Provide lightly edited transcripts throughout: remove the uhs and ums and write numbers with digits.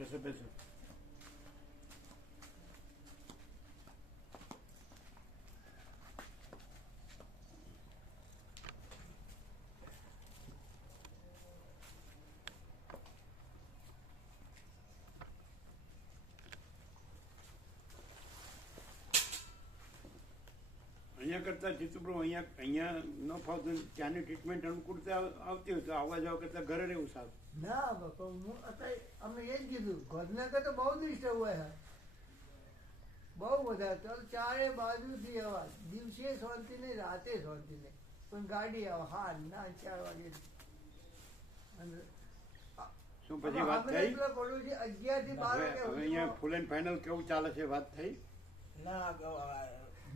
બેસો બેસો. અહીંયા કરતાં જીતુપ્રભુ અહીંયા ન ફાવતું ત્યાંની ટ્રીટમેન્ટ અનુકૂળતા આવતી હોય તો આવવા જવા કરતાં ઘરે રહેવું સારું. ના બાપા હું અત્યારે અમે એ જ કીધું ઘરના કરતા બહુ ડિસ્ટર્બ હોય બહુ બધા ચાલ ચારે બાજુથી અવાજ દિવસે શાંતિ નહીં રાતે શાંતિ નહીં પણ ગાડી આવે હા ના 4 વાગે અને શું પછી વાત થઈ? 11 થી 12 હવે અહીંયા ફૂલ એન્ડ ફાઇનલ કેવું ચાલે છે? વાત થઈ? ના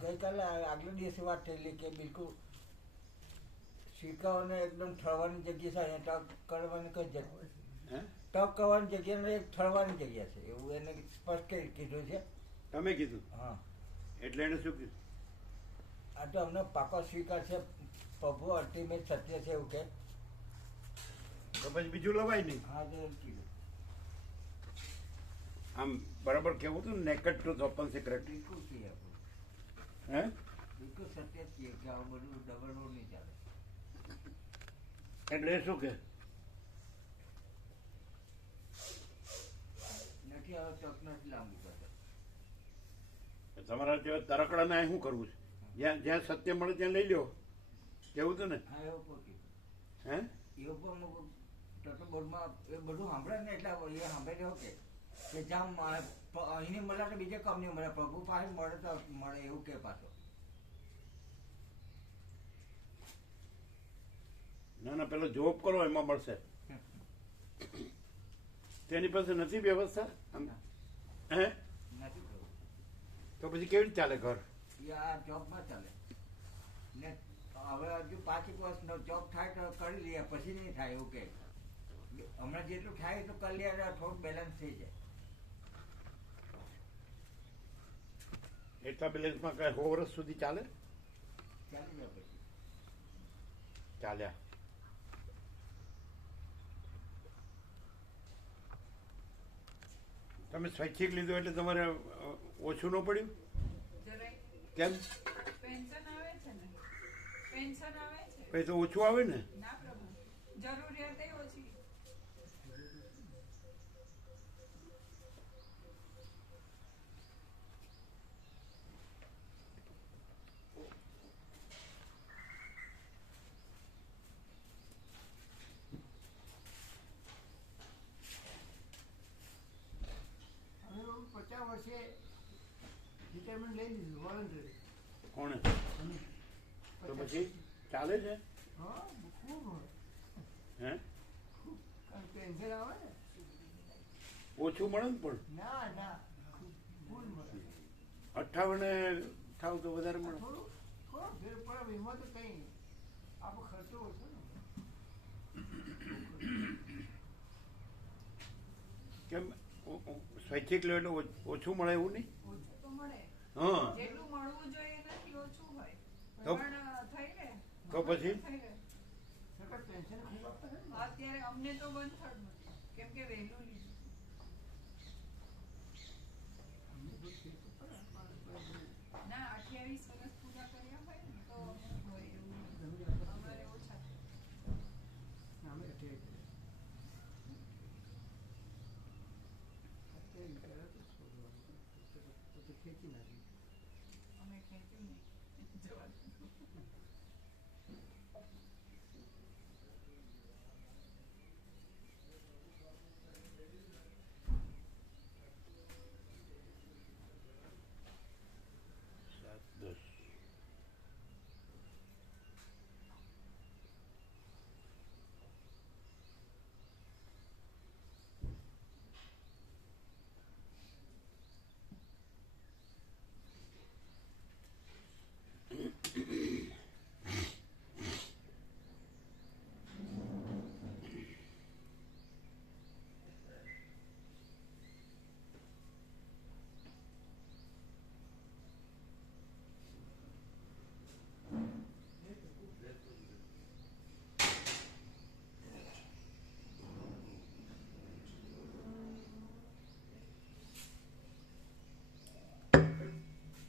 ગઈકાલે આગલે દિવસે વાત થયેલી કે બિલકુલ શીખાઓને એકદમ ઠરવાની જગ્યા છે, ટક કરવાની કઈ જગ્યા ટક કરવાની જગ્યા એક ઠરવાની જગ્યા છે એવું એને સ્પષ્ટ કીધું છે. તમે કીધું? હા. એટલે એને શું કીધું? આ તો અમને પાકો સ્વીકાર છે, પ્રભુ અલ્ટિમેટ સત્ય છે એવું કે. તો પછી બીજું લવાય નહીં. હા તો કીધું આમ બરાબર કેવું હતું નેકેડ ટ્રુથ ઓપન સિક્રેટ. બિલકુલ છીએ આપણું. હે બિલકુલ સત્ય છીએ કે આવું બધું ડબલ રોડ નહીં ચાલે. એટલે એ શું કે નથી હવે તક નથી લાંબુ કરતા. તમારા જેવા તરકડાને શું કરવું છે? જ્યાં જ્યાં સત્ય મળે ત્યાં લઈ લ્યો કેવું હતું ને? હા એવું પણ કીધું. હે એવું પણ ટોટલ બોર્ડમાં એ બધું સાંભળે ને એટલે એ સાંભળે એવું કે જ્યાં અહીંની મળે તો બીજે કંપની મળે, પ્રભુ પાસે મળે તો મળે એવું કે પાછો. ના ના પેલો જોબ કરો એમાં મળશે. તેની પાસે નથી વ્યવસ્થા આમ? હે નથી કરવું તો પછી કેવી રીતે ચાલે ઘર? એ આ જોબમાં ચાલે ને હવે હજુ 5 વર્ષનો જોબ થાય તો કરી લઈએ, પછી નહીં થાય એવું કે. હમણાં જેટલું થાય એટલું કરી લઈએ થોડુંક બેલેન્સ થઈ જાય. એટલા બેલેન્સમાં કઈ 100 વર્ષ સુધી ચાલે? ચાલી જાય પછી. ચાલ્યા. તમે સ્વૈચ્છિક લીધું એટલે તમારે ઓછું ન પડ્યું? કેમ? પેન્શન આવે છે ને, પેન્શન આવે છે. પછી તો ઓછું આવે ને. ના પ્રભુ, જરૂરિયાત ઓછી. અમે 50 વર્ષે રિટાયરમેન્ટ લઈ લીધું વોલન્ટરી. કોણે? તો પછી ચાલે છે? હા ખૂબ હે કારણ પેન્શન આવે ને. ઓછું મળે ને પણ ના ના ફૂલ મળે. 58 થાવ તો વધારે મળે. થોડું થોડો ફેર પડે એમાં તો કંઈ આપણો ખર્ચો ઓછો ને. કેમ સ્વૈચ્છિક લો એટલે ઓછું મળે એવું નહીં? ઓછું તો મળે, હા જેટલું મળવું જોઈએ એનાથી ઓછું હોય તો- પણ થઈ રહે. તો પછી? થઈ રહે. સરકાર પેન્શન ખૂબ આપે છે ને. અત્યારે અમને તો 1/3 નથી કેમ કે વહેલું લીધું. અમને થોડું ફેર તો પડે, પણ ના 28 વર્ષ પૂરા કર્યા હોય ને તો હોય એવું. ગમે તે અમારે ઓછા છે. અમે અત્યારે કરે તો છોડવાનું તો ખેંચી નાખી. અમે ખેંચ્યું નહીં જવા દો.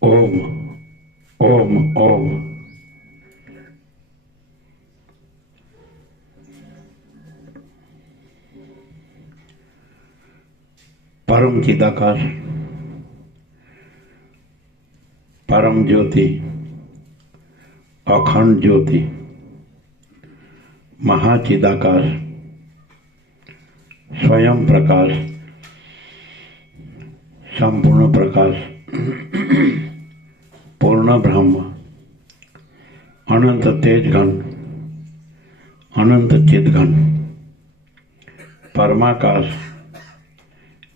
ઓમ ઓમ ઓમ. परम चिदाकाश, परम ज्योति, अखंड ज्योति, महाचिदाकाश, स्वयं प्रकाश, संपूर्ण प्रकाश, पूर्ण ब्रह्म, अनंत तेज घन, अनंत चिद घन, परमाकाश,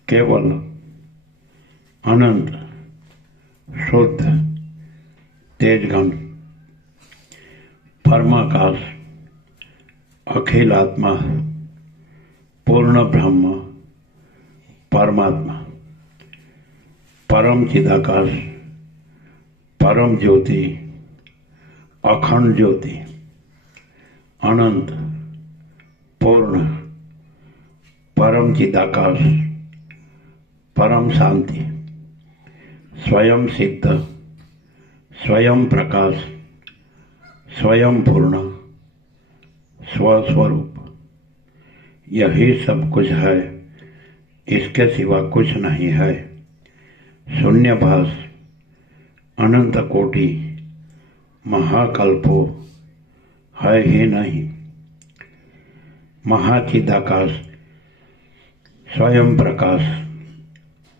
केवल अनंत शुद्ध तेज घन, परमाकाश, अखिल आत्मा, पूर्ण ब्रह्म, परमात्मा, परम चिदाकाश, परम ज्योति, अखंड ज्योति, अनंत पूर्ण परम चिदाकाश, परम शांति, स्वयं सिद्ध, स्वयं प्रकाश, स्वयं पूर्ण, स्वस्वरूप, यही सब कुछ है, इसके सिवा कुछ नहीं है। शून्यभास, अनंत कोटि, महाकल्पो है ही नहीं। महाचिदाकाश, स्वयं प्रकाश,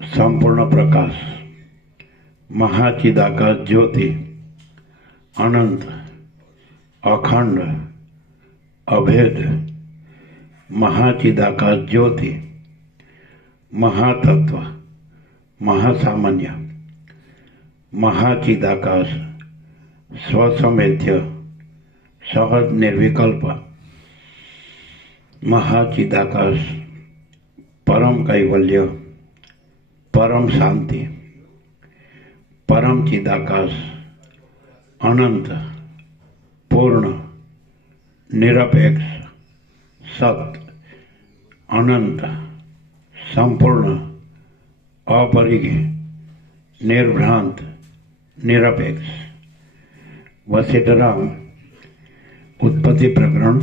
संपूर्ण प्रकाश, महाचिदाकाश ज्योति, अनंत, अखंड, अभेद, महाचिदाकाश ज्योति, महातत्व, महासामान्य, महाचिदाकाश, स्वसमेध्य, सहज निर्विकल्प, महाचिदाकाश, परम कैवल्य, परम शांति, परम चिदाकाश, अनंत, पूर्ण, निरपेक्ष, सत्य, अनंत, संपूर्ण, अपरिग्रह, निर्भ्रांत, निरपेक्ष। वशिष्ठराम उत्पत्ति प्रकरण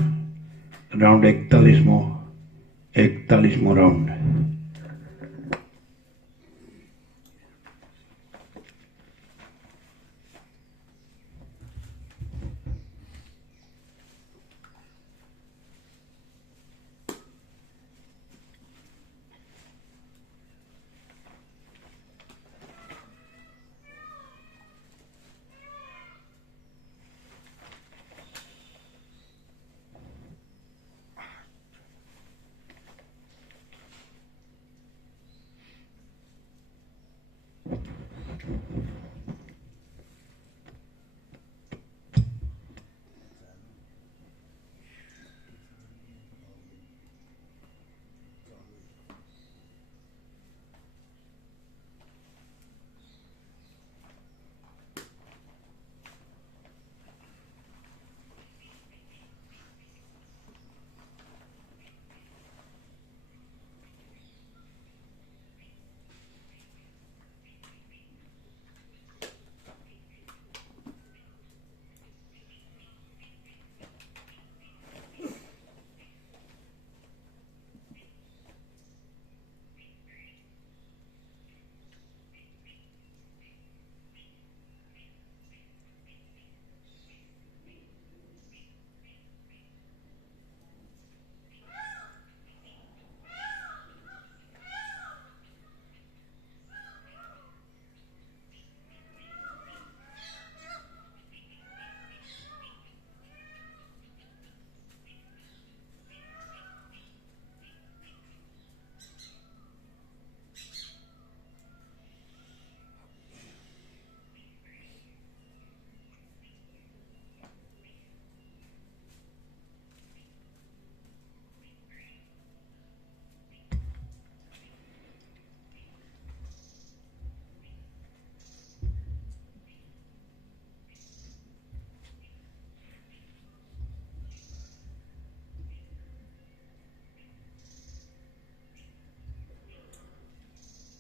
राउंड 41वां राउंड।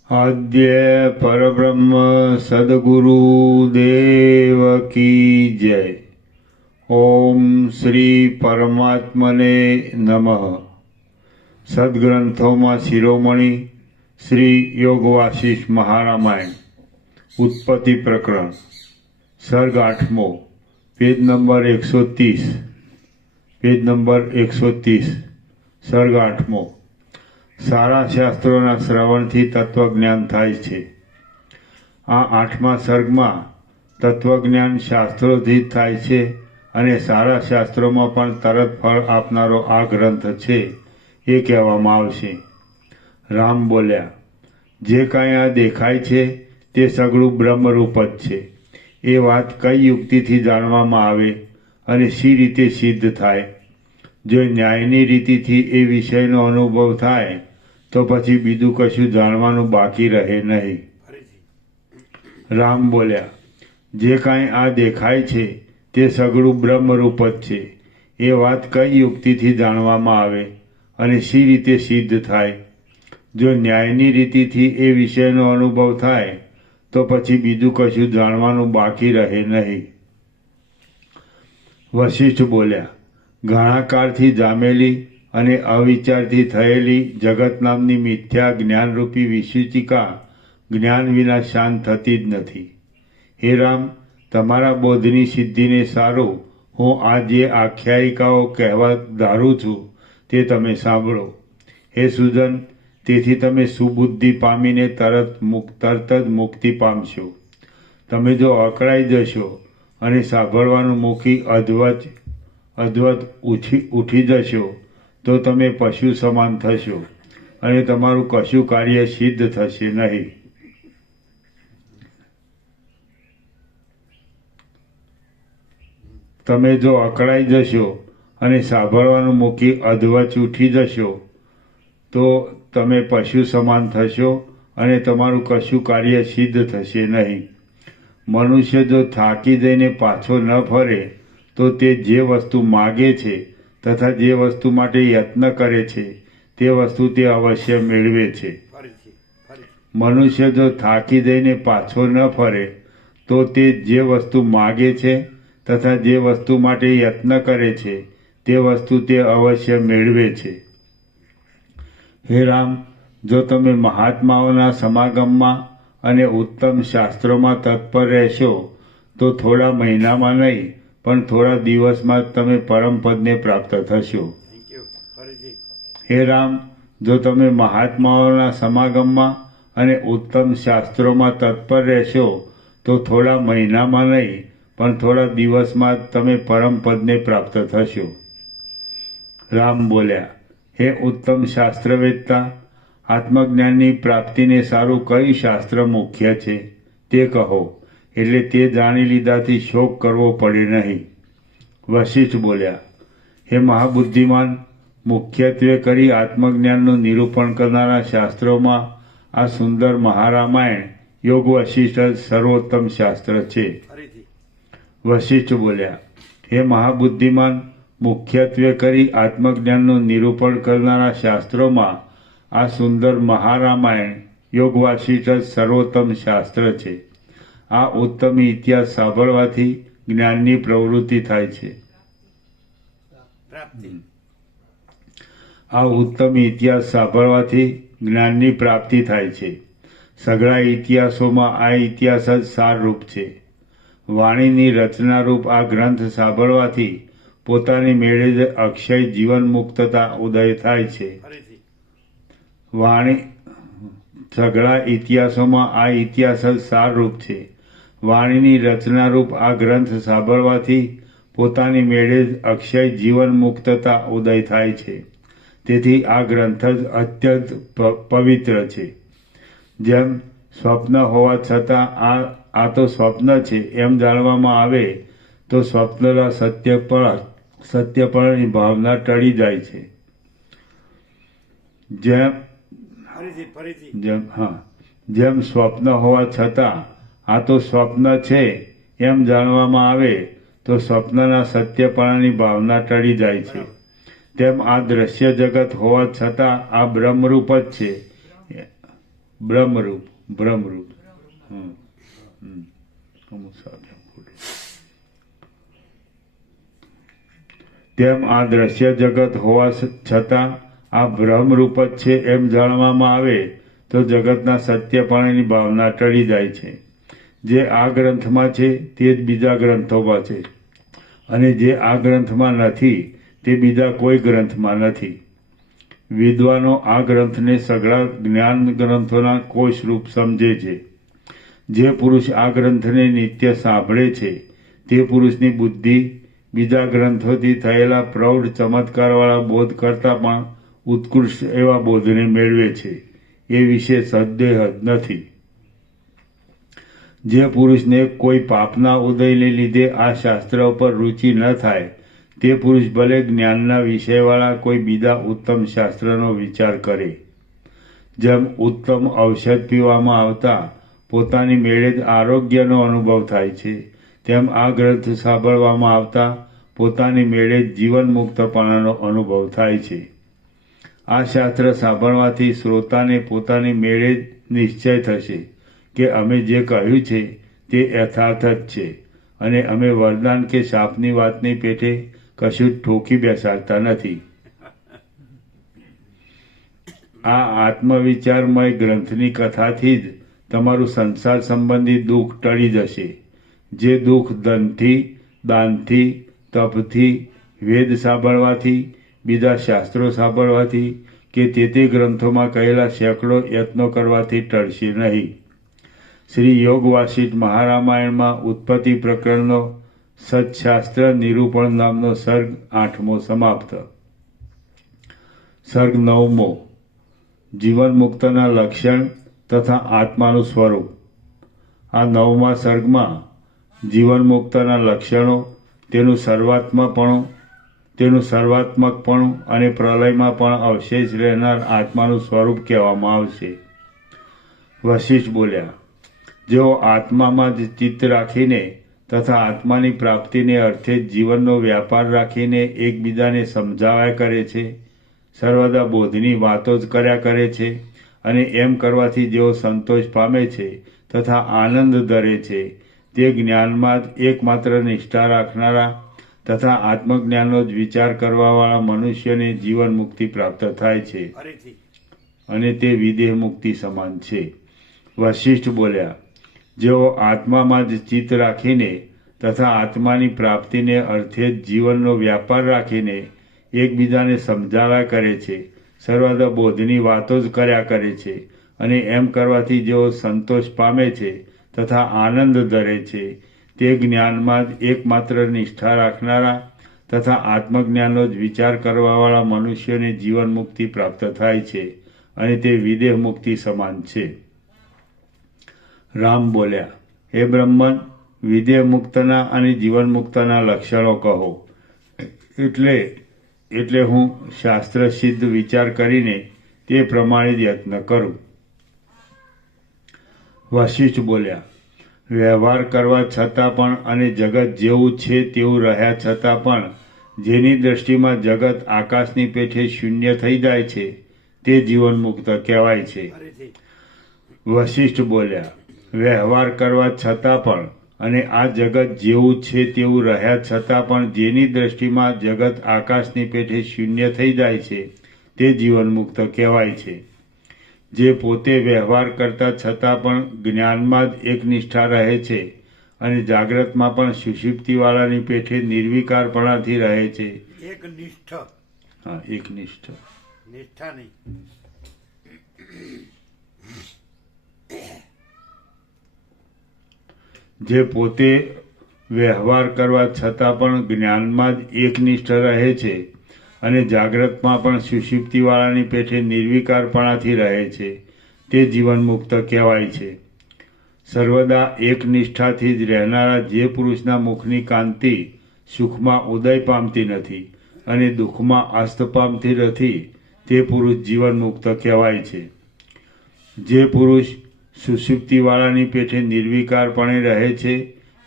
આદ્ય પરબ્રહ્મ સદગુરુ દેવ કી જય. ઓમ શ્રી પરમાત્મને નમઃ. સદગ્રંથોમાં શિરોમણી શ્રી યોગ વાસિષ્ઠ મહારામાયણ ઉત્પત્તિ પ્રકરણ સર્ગ 8મો, પેજ નંબર 130. Page number 130, સર્ગ 8મો. સારા શાસ્ત્રોના શ્રવણથી તત્વજ્ઞાન થાય છે. આ 8મા સર્ગમાં તત્વજ્ઞાન શાસ્ત્રોથી થાય છે અને સારા શાસ્ત્રોમાં પણ તરત ફળ આપનારો આ ગ્રંથ છે એ કહેવામાં આવશે. રામ બોલ્યા, જે કાંઈ આ દેખાય છે તે સગળું બ્રહ્મરૂપ જ છે. એ વાત કઈ યુક્તિથી જાણવામાં આવે અને શી રીતે સિદ્ધ થાય? જો ન્યાયની રીતિથી એ વિષયનો અનુભવ થાય તો પછી બીજું કશું જાણવાનું બાકી રહે નહીં. રામ બોલ્યા, જે કાંઈ આ દેખાય છે તે સગળું બ્રહ્મરૂપ જ છે. એ વાત કઈ યુક્તિથી જાણવામાં આવે અને શી રીતે સિદ્ધ થાય? જો ન્યાયની રીતિથી એ વિષયનો અનુભવ થાય તો પછી બીજું કશું જાણવાનું બાકી રહે નહીં. વશિષ્ઠ બોલ્યા, ઘણા કાળથી જામેલી અને અવિચારથી થયેલી જગત નામની મિથ્યા જ્ઞાનરૂપી વિસૂચિકા જ્ઞાન વિના શાંત થતી જ નથી. હે રામ, તમારા બોધની સિદ્ધિને સારું હું આ જે આખ્યાયિકાઓ કહેવા ધારું છું તે તમે સાંભળો. હે સુજન, તેથી તમે સુબુદ્ધિ પામીને તરત જ મુક્તિ પામશો. તમે જો અકળાઈ જશો અને સાંભળવાનું મૂકી અદ્વત ઉઠી જશો તો તમે પશુ સમાન થશો અને તમારું કશું કાર્ય સિદ્ધ થશે નહીં. તમે જો અકળાઈ જશો અને સાંભળવાનું મૂકી અધવચ ઉઠી જશો તો તમે પશુ સમાન થશો અને તમારું કશું કાર્ય સિદ્ધ થશે નહીં. મનુષ્ય જો થાકી જઈને પાછો ન ફરે તો તે જે વસ્તુ માગે છે તથા જે વસ્તુ માટે યત્ન કરે છે તે વસ્તુ તે અવશ્ય મેળવે છે. મનુષ્ય જો થાકી જઈને પાછો ન ફરે તો તે જે વસ્તુ માગે છે તથા જે વસ્તુ માટે યત્ન કરે છે તે વસ્તુ તે અવશ્ય મેળવે છે. હે રામ, જો તમે મહાત્માઓના સમાગમમાં અને ઉત્તમ શાસ્ત્રોમાં તત્પર રહેશો તો થોડા મહિનામાં નહીં પણ થોડા દિવસમાં જ તમે પરમપદને પ્રાપ્ત થશો. હે રામ, જો તમે મહાત્માઓના સમાગમમાં અને ઉત્તમ શાસ્ત્રોમાં તત્પર રહેશો તો થોડા મહિનામાં નહીં પણ થોડા દિવસમાં જ તમે પરમપદને પ્રાપ્ત થશો. રામ બોલ્યા, હે ઉત્તમ શાસ્ત્રવેત્તા, આત્મજ્ઞાનની પ્રાપ્તિને સારું કયું શાસ્ત્ર મુખ્ય છે તે કહો, એટલે તે જાણી લીધાથી શોક કરવો પડે નહીં. વશિષ્ઠ બોલ્યા, હે મહાબુદ્ધિમાન, મુખ્યત્વે કરી આત્મજ્ઞાનનું નિરૂપણ કરનારા શાસ્ત્રોમાં આ સુંદર મહારામાયણ યોગ વશિષ્ઠ સર્વોત્તમ શાસ્ત્ર છે. વશિષ્ઠ બોલ્યા, હે મહાબુદ્ધિમાન, મુખ્યત્વે કરી આત્મજ્ઞાનનું નિરૂપણ કરનારા શાસ્ત્રોમાં આ સુંદર મહારામાયણ યોગ વાસિષ્ઠ સર્વોત્તમ શાસ્ત્ર છે. આ ઉત્તમ ઇતિહાસ સાંભળવાથી જ્ઞાનની પ્રવૃત્તિ થાય છે. આ ઉત્તમ ઇતિહાસ સાંભળવાથી જ્ઞાનની પ્રાપ્તિ થાય છે. સઘળા ઇતિહાસોમાં આ ઇતિહાસ જ સારરૂપ છે. વાણીની રચનારૂપ આ ગ્રંથ સાંભળવાથી પોતાની મેળે જ અક્ષય જીવન મુક્તતા ઉદય થાય છે. સઘળા ઇતિહાસોમાં આ ઇતિહાસ જ સારરૂપ છે. વાણીની રચનારૂપ આ ગ્રંથ સાંભળવાથી પોતાની મેળે જ અક્ષય જીવન મુક્તતા ઉદય થાય છે. તેથી આ ગ્રંથ જ અત્યંત પવિત્ર છે. જેમ સ્વપ્ન હોવા છતાં આ તો સ્વપ્ન છે એમ જાણવામાં આવે તો સ્વપ્નના સત્યપણની ભાવના ટળી જાય છે. જેમ સ્વપ્ન હોવા છતાં આ તો સ્વપ્ન છે એમ જાણવામાં આવે તો સ્વપ્નના સત્યપણાની ભાવના ટળી જાય છે. તેમ આ દ્રશ્ય જગત હોવા છતાં આ બ્રહ્મરૂપ જ છે બ્રહ્મરૂપ બ્રહ્મરૂપ. અમુક સાથે ખોટું. તેમ આ દ્રશ્ય જગત હોવા છતાં આ બ્રહ્મરૂપ જ છે એમ જાણવામાં આવે તો જગતના સત્યપણાની ભાવના ટળી જાય છે. જે આ ગ્રંથમાં છે તે જ બીજા ગ્રંથોમાં છે, અને જે આ ગ્રંથમાં નથી તે બીજા કોઈ ગ્રંથમાં નથી. વિદ્વાનો આ ગ્રંથને સઘળા જ્ઞાન ગ્રંથોના કોષરૂપ સમજે છે. જે પુરુષ આ ગ્રંથને નિત્ય સાંભળે છે તે પુરુષની બુદ્ધિ બીજા ગ્રંથોથી થયેલા પ્રૌઢ ચમત્કારવાળા બોધ કરતાં પણ ઉત્કૃષ્ટ એવા બોધને મેળવે છે. એ વિશે સંદેહ જ નથી. જે પુરુષને કોઈ પાપના ઉદયને લીધે આ શાસ્ત્ર ઉપર રુચિ ન થાય તે પુરુષ ભલે જ્ઞાનના વિષયવાળા કોઈ બીજા ઉત્તમ શાસ્ત્રનો વિચાર કરે. જેમ ઉત્તમ ઔષધ પીવામાં આવતા પોતાની મેળે જ આરોગ્યનો અનુભવ થાય છે, તેમ આ ગ્રંથ સાંભળવામાં આવતા પોતાની મેળે જ જીવન મુક્તપણાનો અનુભવ થાય છે. આ શાસ્ત્ર સાંભળવાથી શ્રોતાને પોતાની મેળે જ નિશ્ચય થશે કે અમે જે કહ્યું છે તે યથાર્થ જ છે, અને અમે વરદાન કે શાપની વાતની પેટે કશું જ ઠોકી બેસાડતા નથી. આ આત્મવિચારમય ગ્રંથની કથાથી જ તમારું સંસાર સંબંધી દુઃખ ટળી જશે. જે દુઃખ ધનથી, દાનથી, તપથી, વેદ સાંભળવાથી, બીજા શાસ્ત્રો સાંભળવાથી કે તે ગ્રંથોમાં કહેલા સેંકડો યત્નો કરવાથી ટળશે નહીં. શ્રી યોગ વાસિષ્ઠ મહારામાયણમાં ઉત્પત્તિ પ્રકરણનો સત્શાસ્ત્ર નિરૂપણ નામનો સર્ગ 8મો સમાપ્ત. સર્ગ 9મો જીવન મુક્તના લક્ષણ તથા આત્માનું સ્વરૂપ. આ 9મા સર્ગમાં જીવન મુક્તના લક્ષણો, તેનું સર્વાત્મકપણું અને પ્રલયમાં પણ અવશેષ રહેનાર આત્માનું સ્વરૂપ કહેવામાં આવશે. વશિષ્ઠ બોલ્યા, જેઓ આત્મામાં જ ચિત્ત રાખીને તથા આત્માની પ્રાપ્તિને અર્થે જ જીવનનો વ્યાપાર રાખીને એકબીજાને સમજાવ્યા કરે છે, સર્વદા બોધની વાતો જ કર્યા કરે છે, અને એમ કરવાથી જેઓ સંતોષ પામે છે તથા આનંદ ધરે છે, તે જ્ઞાનમાં જ એકમાત્ર નિષ્ઠા રાખનારા તથા આત્મજ્ઞાનનો જ વિચાર કરવાવાળા મનુષ્યને જીવન મુક્તિ પ્રાપ્ત થાય છે, અને તે વિદેહ મુક્તિ સમાન છે. વશિષ્ઠ બોલ્યા, જેઓ આત્મામાં જ ચિત્ત રાખીને તથા આત્માની પ્રાપ્તિને અર્થે જ જીવનનો વ્યાપાર રાખીને એકબીજાને સમજાવ્યા કરે છે, સર્વદા બોધની વાતો જ કર્યા કરે છે, અને એમ કરવાથી જેઓ સંતોષ પામે છે તથા આનંદ ધરે છે, તે જ્ઞાનમાં જ એકમાત્ર નિષ્ઠા રાખનારા તથા આત્મજ્ઞાનનો જ વિચાર કરવાવાળા મનુષ્યોને જીવન મુક્તિ પ્રાપ્ત થાય છે, અને તે વિદેહ મુક્તિ સમાન છે. રામ બોલ્યા, હે બ્રહ્મન, વિદેહ મુક્તના અને જીવન મુક્તના લક્ષણો કહો. એટલે હું શાસ્ત્ર સિદ્ધ વિચાર કરીને તે પ્રમાણે જ યત્ન કરું. વશિષ્ઠ બોલ્યા, વ્યવહાર કરવા છતાં પણ અને જગત જેવું છે તેવું રહ્યા છતાં પણ જેની દ્રષ્ટિમાં જગત આકાશની પેઠે શૂન્ય થઈ જાય છે તે જીવન મુક્ત કહેવાય છે. વશિષ્ઠ બોલ્યા, વ્યવહાર કરવા છતાં પણ અને આ જગત જેવું છે તેવું રહ્યા છતાં પણ જેની દ્રષ્ટિમાં જગત આકાશની પેઠે શૂન્ય થઈ જાય છે તે જીવન મુક્ત કહેવાય છે. જે પોતે વ્યવહાર કરતા છતાં પણ જ્ઞાનમાં જ એકનિષ્ઠા રહે છે અને જાગ્રતમાં પણ સુષુપ્તિવાળાની પેઠે નિર્વિકારપણાથી રહે છે. એકનિષ્ઠ, નિષ્ઠા નહીં. જે પોતે વ્યવહાર કરવા છતાં પણ જ્ઞાનમાં જ એકનિષ્ઠ રહે છે અને જાગ્રતમાં પણ સુષુપ્તિવાળાની પેઠે નિર્વિકારપણાથી રહે છે તે જીવન મુક્ત કહેવાય છે. સર્વદા એકનિષ્ઠાથી જ રહેનારા જે પુરુષના મુખની કાંતિ સુખમાં ઉદય પામતી નથી અને દુઃખમાં અસ્ત પામતી નથી તે પુરુષ જીવન મુક્ત કહેવાય છે. જે પુરુષ સુષુપ્તિવાળાની પેઠે નિર્વિકારપણે રહે છે,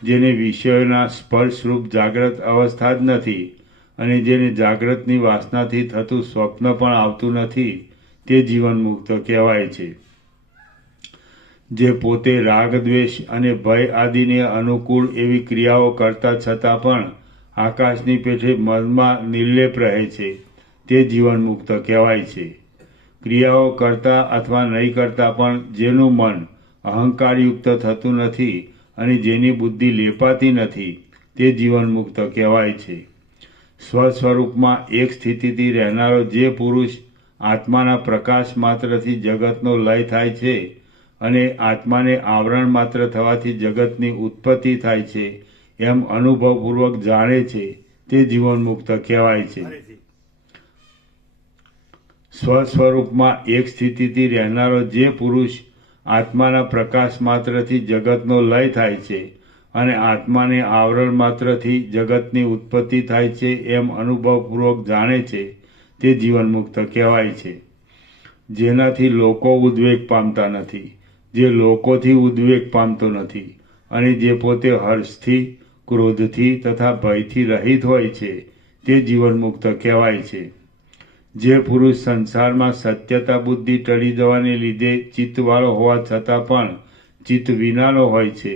જેને વિષયોના સ્પર્શરૂપ જાગ્રત અવસ્થા જ નથી અને જેને જાગ્રતની વાસનાથી થતું સ્વપ્ન પણ આવતું નથી તે જીવન મુક્ત કહેવાય છે. જે પોતે રાગ દ્વેષ અને ભય આદિને અનુકૂળ એવી ક્રિયાઓ કરતા છતાં પણ આકાશની પેઠે મનમાં નિર્લેપ રહે છે તે જીવન મુક્ત કહેવાય છે. ક્રિયાઓ કરતા અથવા નહીં કરતા પણ જેનું મન અહંકારયુક્ત થતું નથી અને જેની બુદ્ધિ લેપાતી નથી તે જીવન મુક્ત કહેવાય છે. સ્વસ્વરૂપમાં એક સ્થિતિથી રહેનારો જે પુરુષ આત્માના પ્રકાશ માત્રથી જગતનો લય થાય છે અને આત્માને આવરણ માત્ર થવાથી જગતની ઉત્પત્તિ થાય છે એમ અનુભવપૂર્વક જાણે છે તે જીવન મુક્ત કહેવાય છે. સ્વસ્વરૂપમાં એક સ્થિતિથી રહેનારો જે પુરુષ આત્માના પ્રકાશ માત્રથી જગતનો લય થાય છે અને આત્માને આવરણ માત્રથી જગતની ઉત્પત્તિ થાય છે એમ અનુભવપૂર્વક જાણે છે તે જીવન મુક્ત કહેવાય છે. જેનાથી લોકો ઉદ્વેગ પામતા નથી, જે લોકોથી ઉદ્વેગ પામતો નથી અને જે પોતે હર્ષથી, ક્રોધથી તથા ભયથી રહિત હોય છે તે જીવન મુક્ત કહેવાય છે. જે પુરુષ સંસારમાં સત્યતા બુદ્ધિ ટળી જવાને લીધે ચિત્તવાળો હોવા છતાં પણ ચિત્ત વિનાનો હોય છે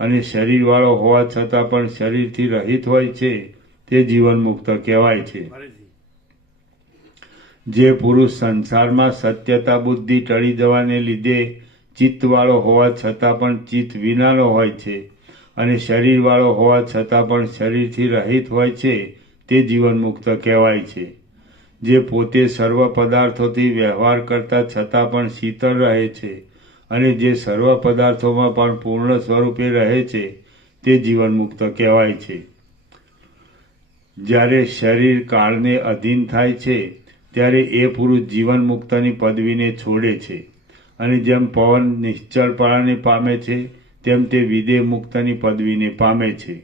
અને શરીરવાળો હોવા છતાં પણ શરીરથી રહિત હોય છે તે જીવન મુક્ત કહેવાય છે. જે પુરુષ સંસારમાં સત્યતા બુદ્ધિ ટળી જવાને લીધે ચિત્તવાળો હોવા છતાં પણ ચિત્ત વિનાનો હોય છે અને શરીરવાળો હોવા છતાં પણ શરીરથી રહિત હોય છે તે જીવન મુક્ત કહેવાય છે. જે પોતે સર્વ પદાર્થોથી વ્યવહાર કરતા છતાં પણ શીતળ રહે છે અને જે સર્વ પદાર્થોમાં પણ પૂર્ણ સ્વરૂપે રહે છે તે જીવન મુક્ત કહેવાય છે. જ્યારે શરીર કાળને અધીન થાય છે ત્યારે એ પુરુષ જીવન મુક્તની પદવીને છોડે છે અને જેમ પવન નિશ્ચળપણાને પામે છે તેમ તે વિદેહ મુક્તની પદવીને પામે છે.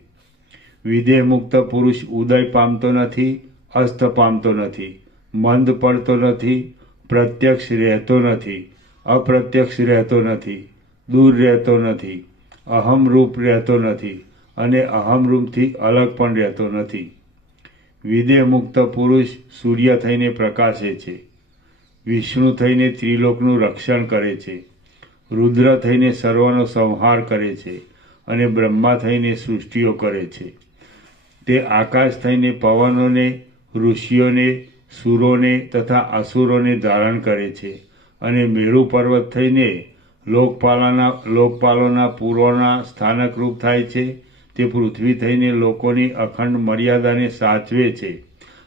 વિદેહ મુક્ત પુરુષ ઉદય પામતો નથી, અસ્ત પામતો નથી, મંદ પડતો નથી, પ્રત્યક્ષ રહેતો નથી, અપ્રત્યક્ષ રહેતો નથી, દૂર રહેતો નથી, અહમરૂપ રહેતો નથી અને અહમરૂપથી અલગ પણ રહેતો નથી. વિદેહ મુક્ત પુરુષ સૂર્ય થઈને પ્રકાશે છે, વિષ્ણુ થઈને ત્રિલોકનું રક્ષણ કરે છે, રુદ્ર થઈને સર્વનો સંહાર કરે છે અને બ્રહ્મા થઈને સૃષ્ટિઓ કરે છે. તે આકાશ થઈને પવનોને, ઋષિઓને, સુરોને તથા અસુરોને ધારણ કરે છે અને મેરુ પર્વત થઈને લોકપાલોના પૂર્વના સ્થાનકરૂપ થાય છે. તે પૃથ્વી થઈને લોકોની અખંડ મર્યાદાને સાચવે છે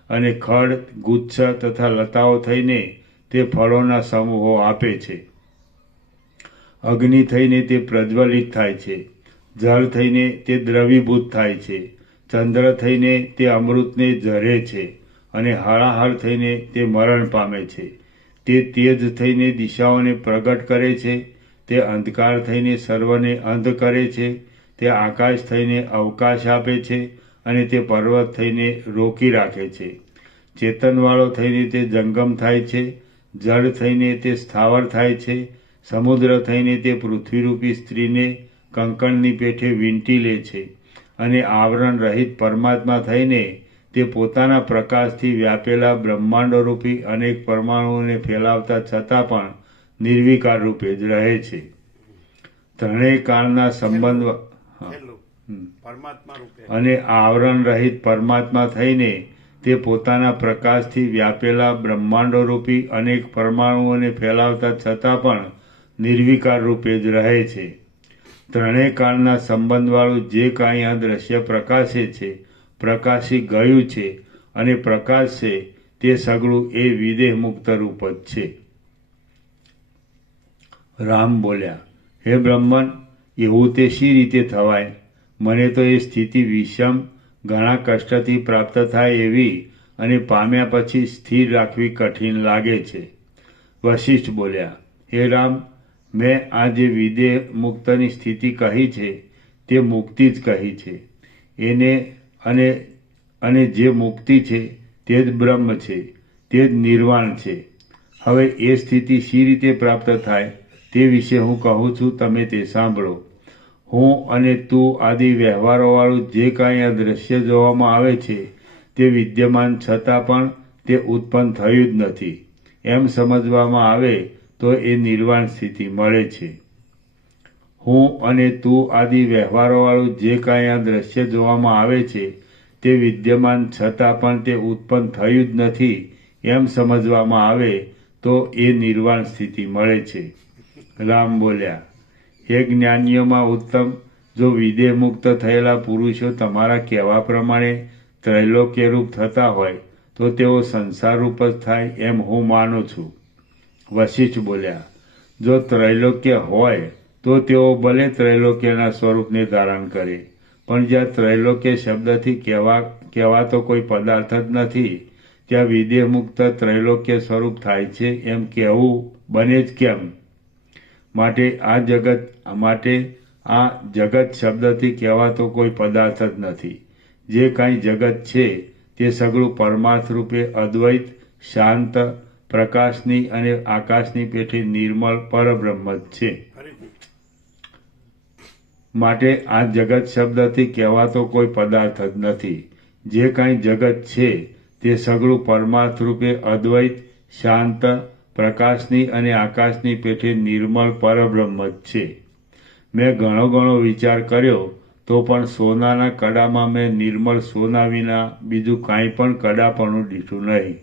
અને ખડ, ગુચ્છ તથા લતાઓ થઈને તે ફળોના સમૂહો આપે છે. અગ્નિ થઈને તે પ્રજ્વલિત થાય છે, જળ થઈને તે દ્રવીભૂત થાય છે, ચંદ્ર થઈને તે અમૃતને ઝરે છે અને હળાહળ થઈને તે મરણ પામે છે. તે તેજ થઈને દિશાઓને પ્રગટ કરે છે, તે અંધકાર થઈને સર્વને અંધ કરે છે, તે આકાશ થઈને અવકાશ આપે છે અને તે પર્વત થઈને રોકી રાખે છે. ચેતનવાળો થઈને તે જંગમ થાય છે, જળ થઈને તે સ્થાવર થાય છે, સમુદ્ર થઈને તે પૃથ્વીરૂપી સ્ત્રીને કંકણની પેઠે વીંટી લે છે અને આવરણ રહિત પરમાત્મા થઈને તે પોતાના પ્રકાશથી વ્યાપેલા બ્રહ્માંડોરૂપી અનેક પરમાણુઓને ફેલાવતા છતાં પણ નિર્વિકાર રૂપે જ રહે છે. ત્રણેય કાળના સંબંધ અને આવરણ રહિત પરમાત્મા થઈને તે પોતાના પ્રકાશથી વ્યાપેલા બ્રહ્માંડોરૂપી અનેક પરમાણુઓને ફેલાવતા છતાં પણ નિર્વિકાર રૂપે જ રહે છે. ત્રણેય કાળના સંબંધવાળું જે કાંઈ આ દ્રશ્ય પ્રકાશે છે, પ્રકાશી ગયું છે અને પ્રકાશ છે તે સગળું એ વિદેહ મુક્ત રૂપ જ છે. રામ બોલ્યા, હે બ્રહ્મન, એવું તે શી રીતે થવાય? મને તો એ સ્થિતિ વિષમ, ઘણા કષ્ટથી પ્રાપ્ત થાય એવી અને પામ્યા પછી સ્થિર રાખવી કઠિન લાગે છે. વશિષ્ઠ બોલ્યા, હે રામ, મેં આ જે વિદેહ મુક્તની સ્થિતિ કહી છે તે મુક્તિ જ કહી છે. એને અને જે મુક્તિ છે તે જ બ્રહ્મ છે, તે જ નિર્વાણ છે. હવે એ સ્થિતિ શી રીતે પ્રાપ્ત થાય તે વિશે હું કહું છું, તમે તે સાંભળો. હું અને તું આદિ વ્યવહારોવાળું જે કાંઈ આ દ્રશ્ય જોવામાં આવે છે તે વિદ્યમાન છતાં પણ તે ઉત્પન્ન થયું જ નથી એમ સમજવામાં આવે તો એ નિર્વાણ સ્થિતિ મળે છે. હું અને તું આદિ વ્યવહારોવાળું જે કાંઈ આ દ્રશ્ય જોવામાં આવે છે તે વિદ્યમાન છતાં પણ તે ઉત્પન્ન થયું જ નથી એમ સમજવામાં આવે તો એ નિર્વાણ સ્થિતિ મળે છે. રામ બોલ્યા, હે જ્ઞાનીઓમાં ઉત્તમ, જો વિદેહ મુક્ત થયેલા પુરુષો તમારા કહેવા પ્રમાણે ત્રૈલોક્યરૂપ થતા હોય તો તેઓ સંસારરૂપ જ થાય એમ હું માનું છું. વશિષ્ઠ બોલ્યા, જો ત્રૈલોક્ય હોય તો તેઓ ભલે ત્રૈલોક્યના સ્વરૂપને ધારણ કરે, પણ જ્યાં ત્રૈલોક્ય શબ્દથી કહેવાતો કોઈ પદાર્થ જ નથી ત્યાં વિદેહ મુક્ત ત્રૈલોક્ય સ્વરૂપ થાય છે એમ કહેવું બને જ કેમ? માટે આ જગત શબ્દથી કહેવાતો કોઈ પદાર્થ જ નથી. જે કાંઈ જગત છે તે સગળું પરમાર્થ રૂપે અદ્વૈત, શાંત, પ્રકાશની અને આકાશની પેઠે નિર્મળ પરબ્રહ્મ જ છે. માટે આ જગત શબ્દથી કહેવાતો કોઈ પદાર્થ જ નથી. જે કાંઈ જગત છે તે સગળું પરમાર્થ રૂપે અદ્વૈત, શાંત, પ્રકાશની અને આકાશની પેઠે નિર્મળ પરબ્રહ્મ જ છે. મેં ઘણો વિચાર કર્યો તો પણ સોનાના કડામાં મેં નિર્મળ સોના વિના બીજું કાંઈ પણ કડાપણું દીઠું નહીં.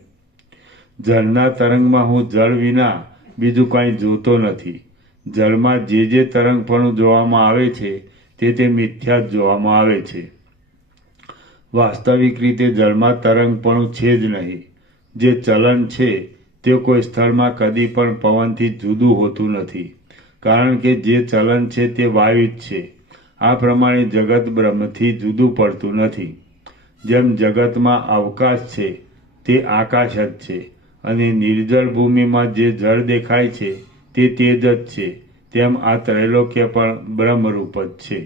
જળના તરંગમાં હું જળ વિના બીજું કાંઈ જોતો નથી. જળમાં જે તરંગપણું જોવામાં આવે છે તે મિથ્યા જ જોવામાં આવે છે. વાસ્તવિક રીતે જળમાં તરંગપણું છે જ નહીં. જે ચલન છે તે કોઈ સ્થળમાં કદી પણ પવનથી જુદું હોતું નથી, કારણ કે જે ચલન છે તે વાયુ જ છે. આ પ્રમાણે જગત બ્રહ્મથી જુદું પડતું નથી. જેમ જગતમાં અવકાશ છે તે આકાશ જ છે અને નિર્જળ ભૂમિમાં જે જળ દેખાય છે તે તેજ જ છે, તેમ આ ત્રૈલોક્ય પણ બ્રહ્મરૂપ જ છે.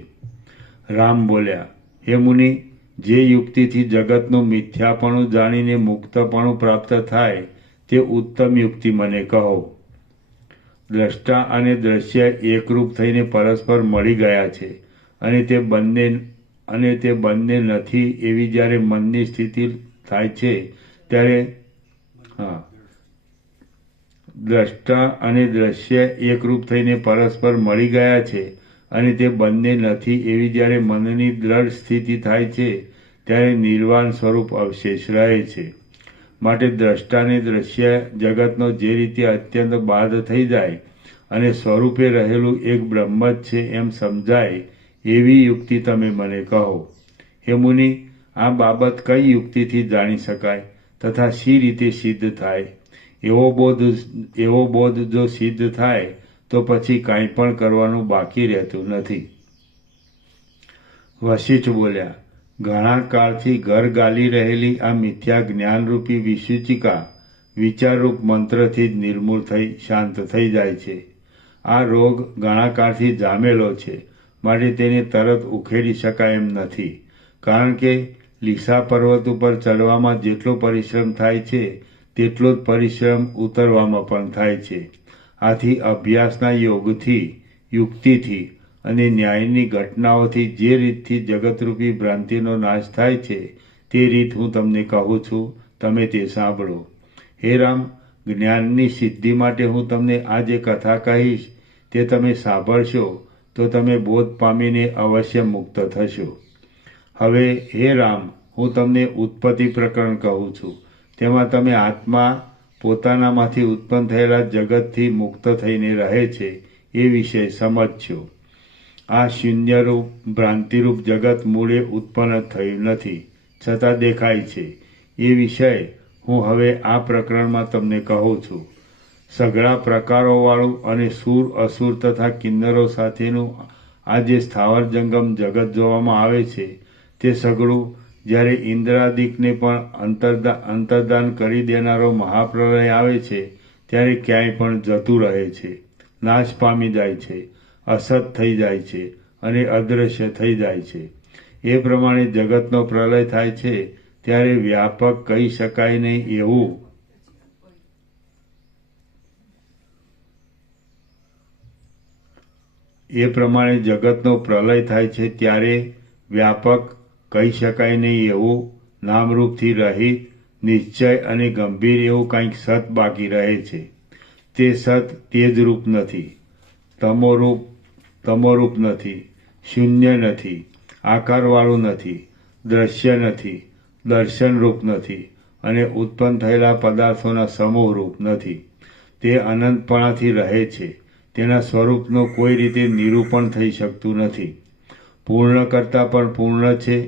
રામ બોલ્યા, હે મુનિ, જે યુક્તિથી જગતનું મિથ્યાપણું જાણીને મુક્તપણું પ્રાપ્ત થાય તે ઉત્તમ યુક્તિ મને કહો. દ્રષ્ટા અને દ્રશ્ય એકરૂપ થઈને પરસ્પર મળી ગયા છે અને તે બંને નથી એવી જ્યારે મનની સ્થિતિ થાય છે ત્યારે દ્રષ્ટા અને દ્રશ્ય એકરૂપ થઈને પરસ્પર મળી ગયા છે અને તે બંને નથી એવી જ્યારે મનની દ્રઢ સ્થિતિ થાય છે ત્યારે નિર્વાણ સ્વરૂપ અવશેષ રહે છે. માટે દ્રષ્ટાને દ્રશ્ય જગતનો જે રીતે અત્યંત બાદ થઈ જાય અને સ્વરૂપે રહેલું એક બ્રહ્મ જ છે એમ સમજાય એવી યુક્તિ તમે મને કહો. હે મુનિ, આ બાબત કઈ યુક્તિથી જાણી શકાય તથા શી રીતે સિદ્ધ થાય? એવો બોધ જો સિદ્ધ થાય તો પછી કાંઈ પણ કરવાનું બાકી રહેતું નથી. વશિષ્ઠ બોલ્યા, ઘણા કાળથી ઘર ગાલી રહેલી આ મિથ્યા જ્ઞાનરૂપી વિસૂચિકા વિચારરૂપ મંત્રથી જ નિર્મૂળ થઈ શાંત થઈ જાય છે. આ રોગ ઘણા કાળથી જામેલો છે, માટે તેને તરત ઉખેડી શકાય એમ નથી, કારણ કે લીસા પર્વત ઉપર ચડવામાં જેટલો પરિશ્રમ થાય છે તેટલો જ પરિશ્રમ ઉતરવામાં પણ થાય છે. આથી અભ્યાસના યોગથી, યુક્તિથી અને ન્યાયની ઘટનાઓથી જે રીતથી જગતરૂપી ભ્રાંતિનો નાશ થાય છે તે રીત હું તમને કહું છું, તમે તે સાંભળો. હે રામ, જ્ઞાનની સિદ્ધિ માટે હું તમને આ જે કથા કહીશ તે તમે સાંભળશો તો તમે બોધ પામીને અવશ્ય મુક્ત થશો. હવે હે રામ, હું તમને ઉત્પત્તિ પ્રકરણ કહું છું. તેમાં તમે આત્મા પોતાનામાંથી ઉત્પન્ન થયેલા જગતથી મુક્ત થઈને રહે છે એ વિષય સમજશો. આ શૂન્યરૂપ ભ્રાંતિરૂપ જગત મૂળે ઉત્પન્ન થયું નથી, છતાં દેખાય છે એ વિષય હું હવે આ પ્રકરણમાં તમને કહું છું. સઘળા પ્રકારોવાળું અને સૂર, અસુર તથા કિન્નરો સાથેનું આ જે સ્થાવર જંગમ જગત જોવામાં આવે છે તે સઘળું જ્યારે ઇન્દ્રાદિકને પણ અંતર્દાન કરી દેનારો મહાપ્રલય આવે છે ત્યારે ક્યાંય પણ જતું રહે છે, નાશ પામી જાય છે, અસત થઈ જાય છે અને અદૃશ્ય થઈ જાય છે. એ પ્રમાણે જગતનો પ્રલય થાય છે ત્યારે વ્યાપક કહી શકાય નહીં એવું કહી શકાય નહીં એવું નામરૂપથી રહિત, નિશ્ચય અને ગંભીર એવું કંઈક સત બાકી રહે છે. તે સત તેજ રૂપ નથી, તમોરૂપ નથી, શૂન્ય નથી, આકારવાળું નથી, દ્રશ્ય નથી, દર્શનરૂપ નથી અને ઉત્પન્ન થયેલા પદાર્થોના સમૂહરૂપ નથી. તે અનંતપણાથી રહે છે. તેના સ્વરૂપનું કોઈ રીતે નિરૂપણ થઈ શકતું નથી. પૂર્ણ કરતાં પણ પૂર્ણ છે.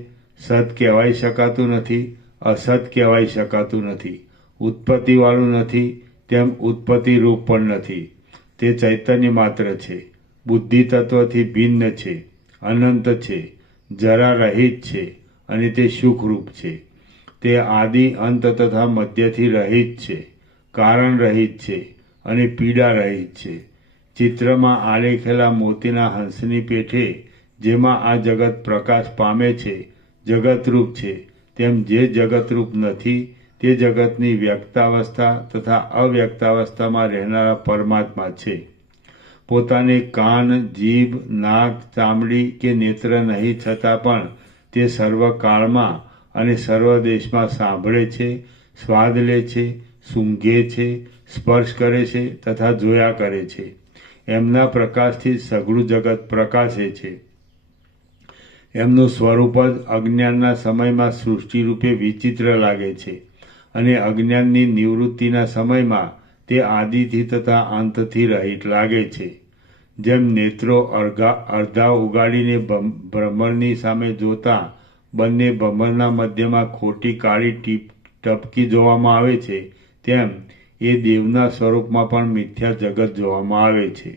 સત કહેવાઈ શકાતું નથી, અસત કહેવાઈ શકાતું નથી. ઉત્પત્તિવાળું નથી, તેમ ઉત્પત્તિરૂપ પણ નથી. તે ચૈતન્ય માત્ર છે, બુદ્ધિ તત્વથી ભિન્ન છે, અનંત છે, જરા રહિત છે અને તે સુખરૂપ છે. તે આદિ અંત તથા મધ્યથી રહિત છે, કારણ રહિત છે અને પીડા રહિત છે. ચિત્રમાં આલેખેલા મોતીના હંસની પેઠે જેમાં આ જગત પ્રકાશ પામે છે, જગતરૂપ છે, તેમ જે જગતરૂપ નથી તે જગતની વ્યક્તાવસ્થા તથા અવ્યક્તાવસ્થામાં રહેનારા પરમાત્મા છે. પોતાને કાન, જીભ, નાક, ચામડી કે નેત્ર નહીં છતાં પણ તે સર્વકાળમાં અને સર્વ દેશમાં સાંભળે છે, સ્વાદ લે છે, સૂંઘે છે, સ્પર્શ કરે છે તથા જોયા કરે છે. એમના પ્રકાશથી સઘળું જગત પ્રકાશે છે. એમનું સ્વરૂપ જ અજ્ઞાનના સમયમાં સૃષ્ટિરૂપે વિચિત્ર લાગે છે અને અજ્ઞાનની નિવૃત્તિના સમયમાં તે આદિથી તથા અંતથી રહિત લાગે છે. જેમ નેત્રો અડધા ઉગાડીને ભ્રમરની સામે જોતા બંને ભ્રમરના મધ્યમાં ખોટી કાળી ટપકી જોવામાં આવે છે, તેમ એ દેવના સ્વરૂપમાં પણ મિથ્યા જગત જોવામાં આવે છે.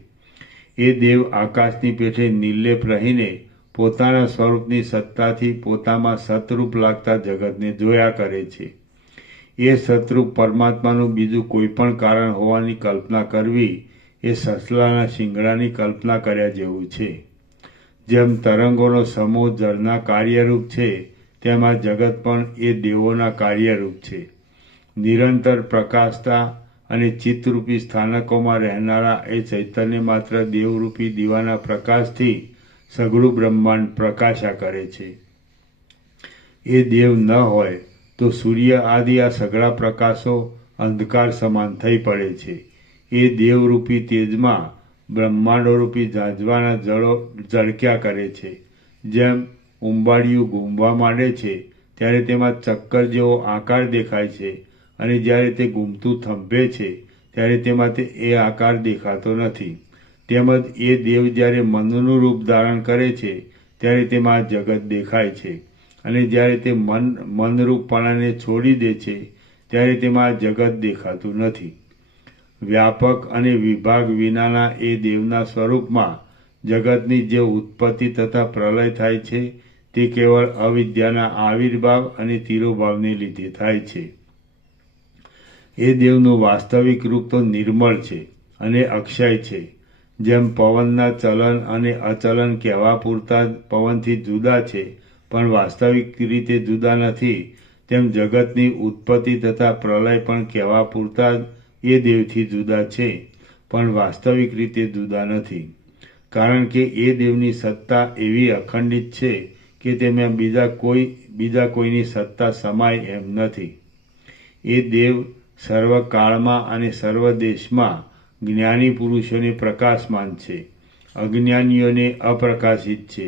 એ દેવ આકાશની પેઠે નિર્લેપ રહીને પોતાના સ્વરૂપની સત્તાથી પોતામાં સતરૂપ લાગતા જગતને જોયા કરે છે. એ સતરૂપ પરમાત્માનું બીજું કોઈ પણ કારણ હોવાની કલ્પના કરવી એ સસલાના શિંગડાની કલ્પના કર્યા જેવું છે. જેમ તરંગોનો સમૂહ જળના કાર્યરૂપ છે, તેમ આ જગત પણ એ દેવોના કાર્યરૂપ છે. નિરંતર પ્રકાશતા અને ચિત્તરૂપી સ્થાનકોમાં રહેનારા એ ચૈતન્ય માત્ર દેવરૂપી દીવાના પ્રકાશથી સઘળું બ્રહ્માંડ પ્રકાશા કરે છે. એ દેવ ન હોય તો સૂર્ય આદિ આ સઘળા પ્રકાશો અંધકાર સમાન થઈ પડે છે. એ દેવરૂપી તેજમાં બ્રહ્માંડોરૂપી ઝાંઝવાના જળો ઝળક્યા કરે છે. જેમ ઉંબાડિયું ઘૂમવા માંડે છે ત્યારે તેમાં ચક્કર જેવો આકાર દેખાય છે અને જ્યારે તે ઘૂમતું થંભે છે ત્યારે તેમાં એ આકાર દેખાતો નથી. તેમજ એ દેવ જ્યારે મનનું રૂપ ધારણ કરે છે ત્યારે તેમાં જગત દેખાય છે અને જ્યારે તે મનરૂપપણાને છોડી દે છે ત્યારે તેમાં જગત દેખાતું નથી. વ્યાપક અને વિભાગ વિનાના એ દેવના સ્વરૂપમાં જગતની જે ઉત્પત્તિ તથા પ્રલય થાય છે તે કેવળ અવિદ્યાના આવિર્ભાવ અને તિરોભાવને લીધે થાય છે. એ દેવનું વાસ્તવિક રૂપ તો નિર્મળ છે અને અક્ષય છે. જેમ પવનના ચલન અને અચલન કહેવા પૂરતા જ પવનથી જુદા છે પણ વાસ્તવિક રીતે જુદા નથી, તેમ જગતની ઉત્પત્તિ તથા પ્રલય પણ કહેવા પૂરતા જ એ દેવથી જુદા છે પણ વાસ્તવિક રીતે જુદા નથી. કારણ કે એ દેવની સત્તા એવી અખંડિત છે કે તેમાં બીજા કોઈની સત્તા સમાય એમ નથી. એ દેવ સર્વકાળમાં અને સર્વ દેશમાં જ્ઞાની પુરુષોને પ્રકાશમાન છે, અજ્ઞાનીઓને અપ્રકાશિત છે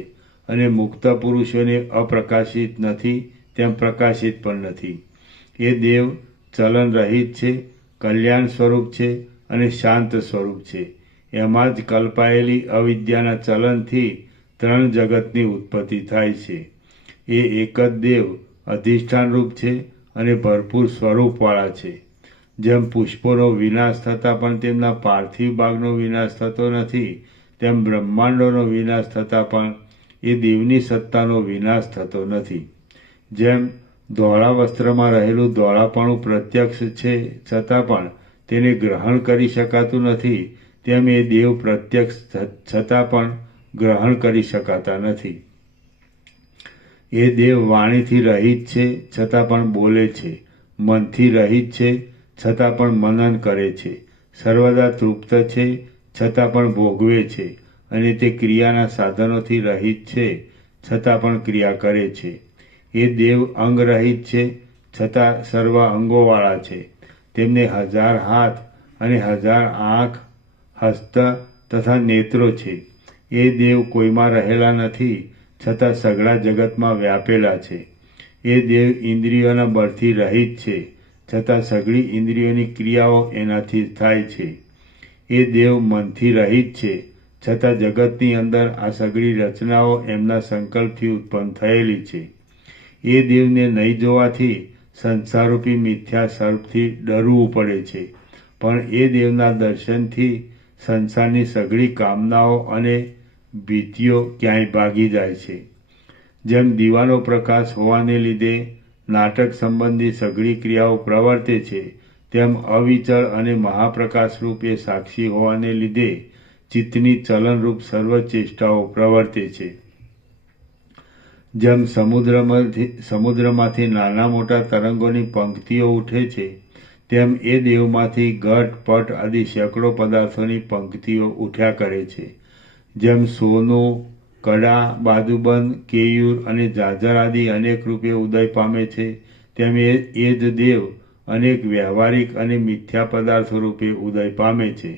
અને મુક્ત પુરુષોને અપ્રકાશિત નથી તેમ પ્રકાશિત પણ નથી. એ દેવ ચલન રહિત છે, કલ્યાણ સ્વરૂપ છે અને શાંત સ્વરૂપ છે. એમાં જ કલ્પાયેલી અવિદ્યાના ચલનથી ત્રણ જગતની ઉત્પત્તિ થાય છે. એ એક જ દેવ અધિષ્ઠાનરૂપ છે અને ભરપૂર સ્વરૂપવાળા છે. જેમ પુષ્પોનો વિનાશ થતાં પણ તેમના પાર્થિવ ભાગનો વિનાશ થતો નથી, તેમ બ્રહ્માંડોનો વિનાશ થતાં પણ એ દેવની સત્તાનો વિનાશ થતો નથી. જેમ ધોળા વસ્ત્રમાં રહેલું ધોળાપણું પ્રત્યક્ષ છે છતાં પણ તેને ગ્રહણ કરી શકાતું નથી, તેમ એ દેવ પ્રત્યક્ષ છતાં પણ ગ્રહણ કરી શકાતા નથી. એ દેવ વાણીથી રહિત છે છતાં પણ બોલે છે, મનથી રહિત છે છતાં પણ મનન કરે છે, સર્વદા તૃપ્ત છે છતાં પણ ભોગવે છે અને તે ક્રિયાના સાધનોથી રહિત છે છતાં પણ ક્રિયા કરે છે. એ દેવ અંગરહિત છે છતાં સર્વ અંગોવાળા છે. તેમને 1000 હાથ અને 1000 આંખ, હસ્ત તથા નેત્રો છે. એ દેવ કોઈમાં રહેલા નથી, છતાં સઘળા જગતમાં વ્યાપેલા છે. એ દેવ ઇન્દ્રિયોના બળથી રહિત છે, છતાં સઘળી ઇન્દ્રિયોની ક્રિયાઓ એનાથી થાય છે. એ દેવ મનથી રહિત છે, છતાં જગતની અંદર આ સઘળી રચનાઓ એમના સંકલ્પથી ઉત્પન્ન થયેલી છે. એ દેવને નહીં જોવાથી સંસારરૂપી મિથ્યા સર્પથી ડરવું પડે છે, પણ એ દેવના દર્શનથી સંસારની સઘળી કામનાઓ અને ભીતિઓ ક્યાંય ભાગી જાય છે. જેમ દીવાનો પ્રકાશ હોવાને લીધે નાટક સંબંધી સઘળી ક્રિયાઓ પ્રવર્તે છે, તેમ અવિચળ અને મહાપ્રકાશ રૂપે સાક્ષી હોવાને લીધે ચિત્તની ચલનરૂપ સર્વ ચેષ્ટાઓ પ્રવર્તે છે. જેમ સમુદ્રમાંથી નાના મોટા તરંગોની પંક્તિઓ ઉઠે છે, તેમ એ દેવમાંથી ઘટ પટ આદિ સેંકડો પદાર્થોની પંક્તિઓ ઉઠ્યા કરે છે. જેમ સોનું, કડા, બાદુબંધ, કેયુર અને ઝાઝર આદિ અનેક રૂપે ઉદય પામે છે, તેમ એ જ દેવ અનેક વ્યવહારિક અને મિથ્યા પદાર્થો રૂપે ઉદય પામે છે.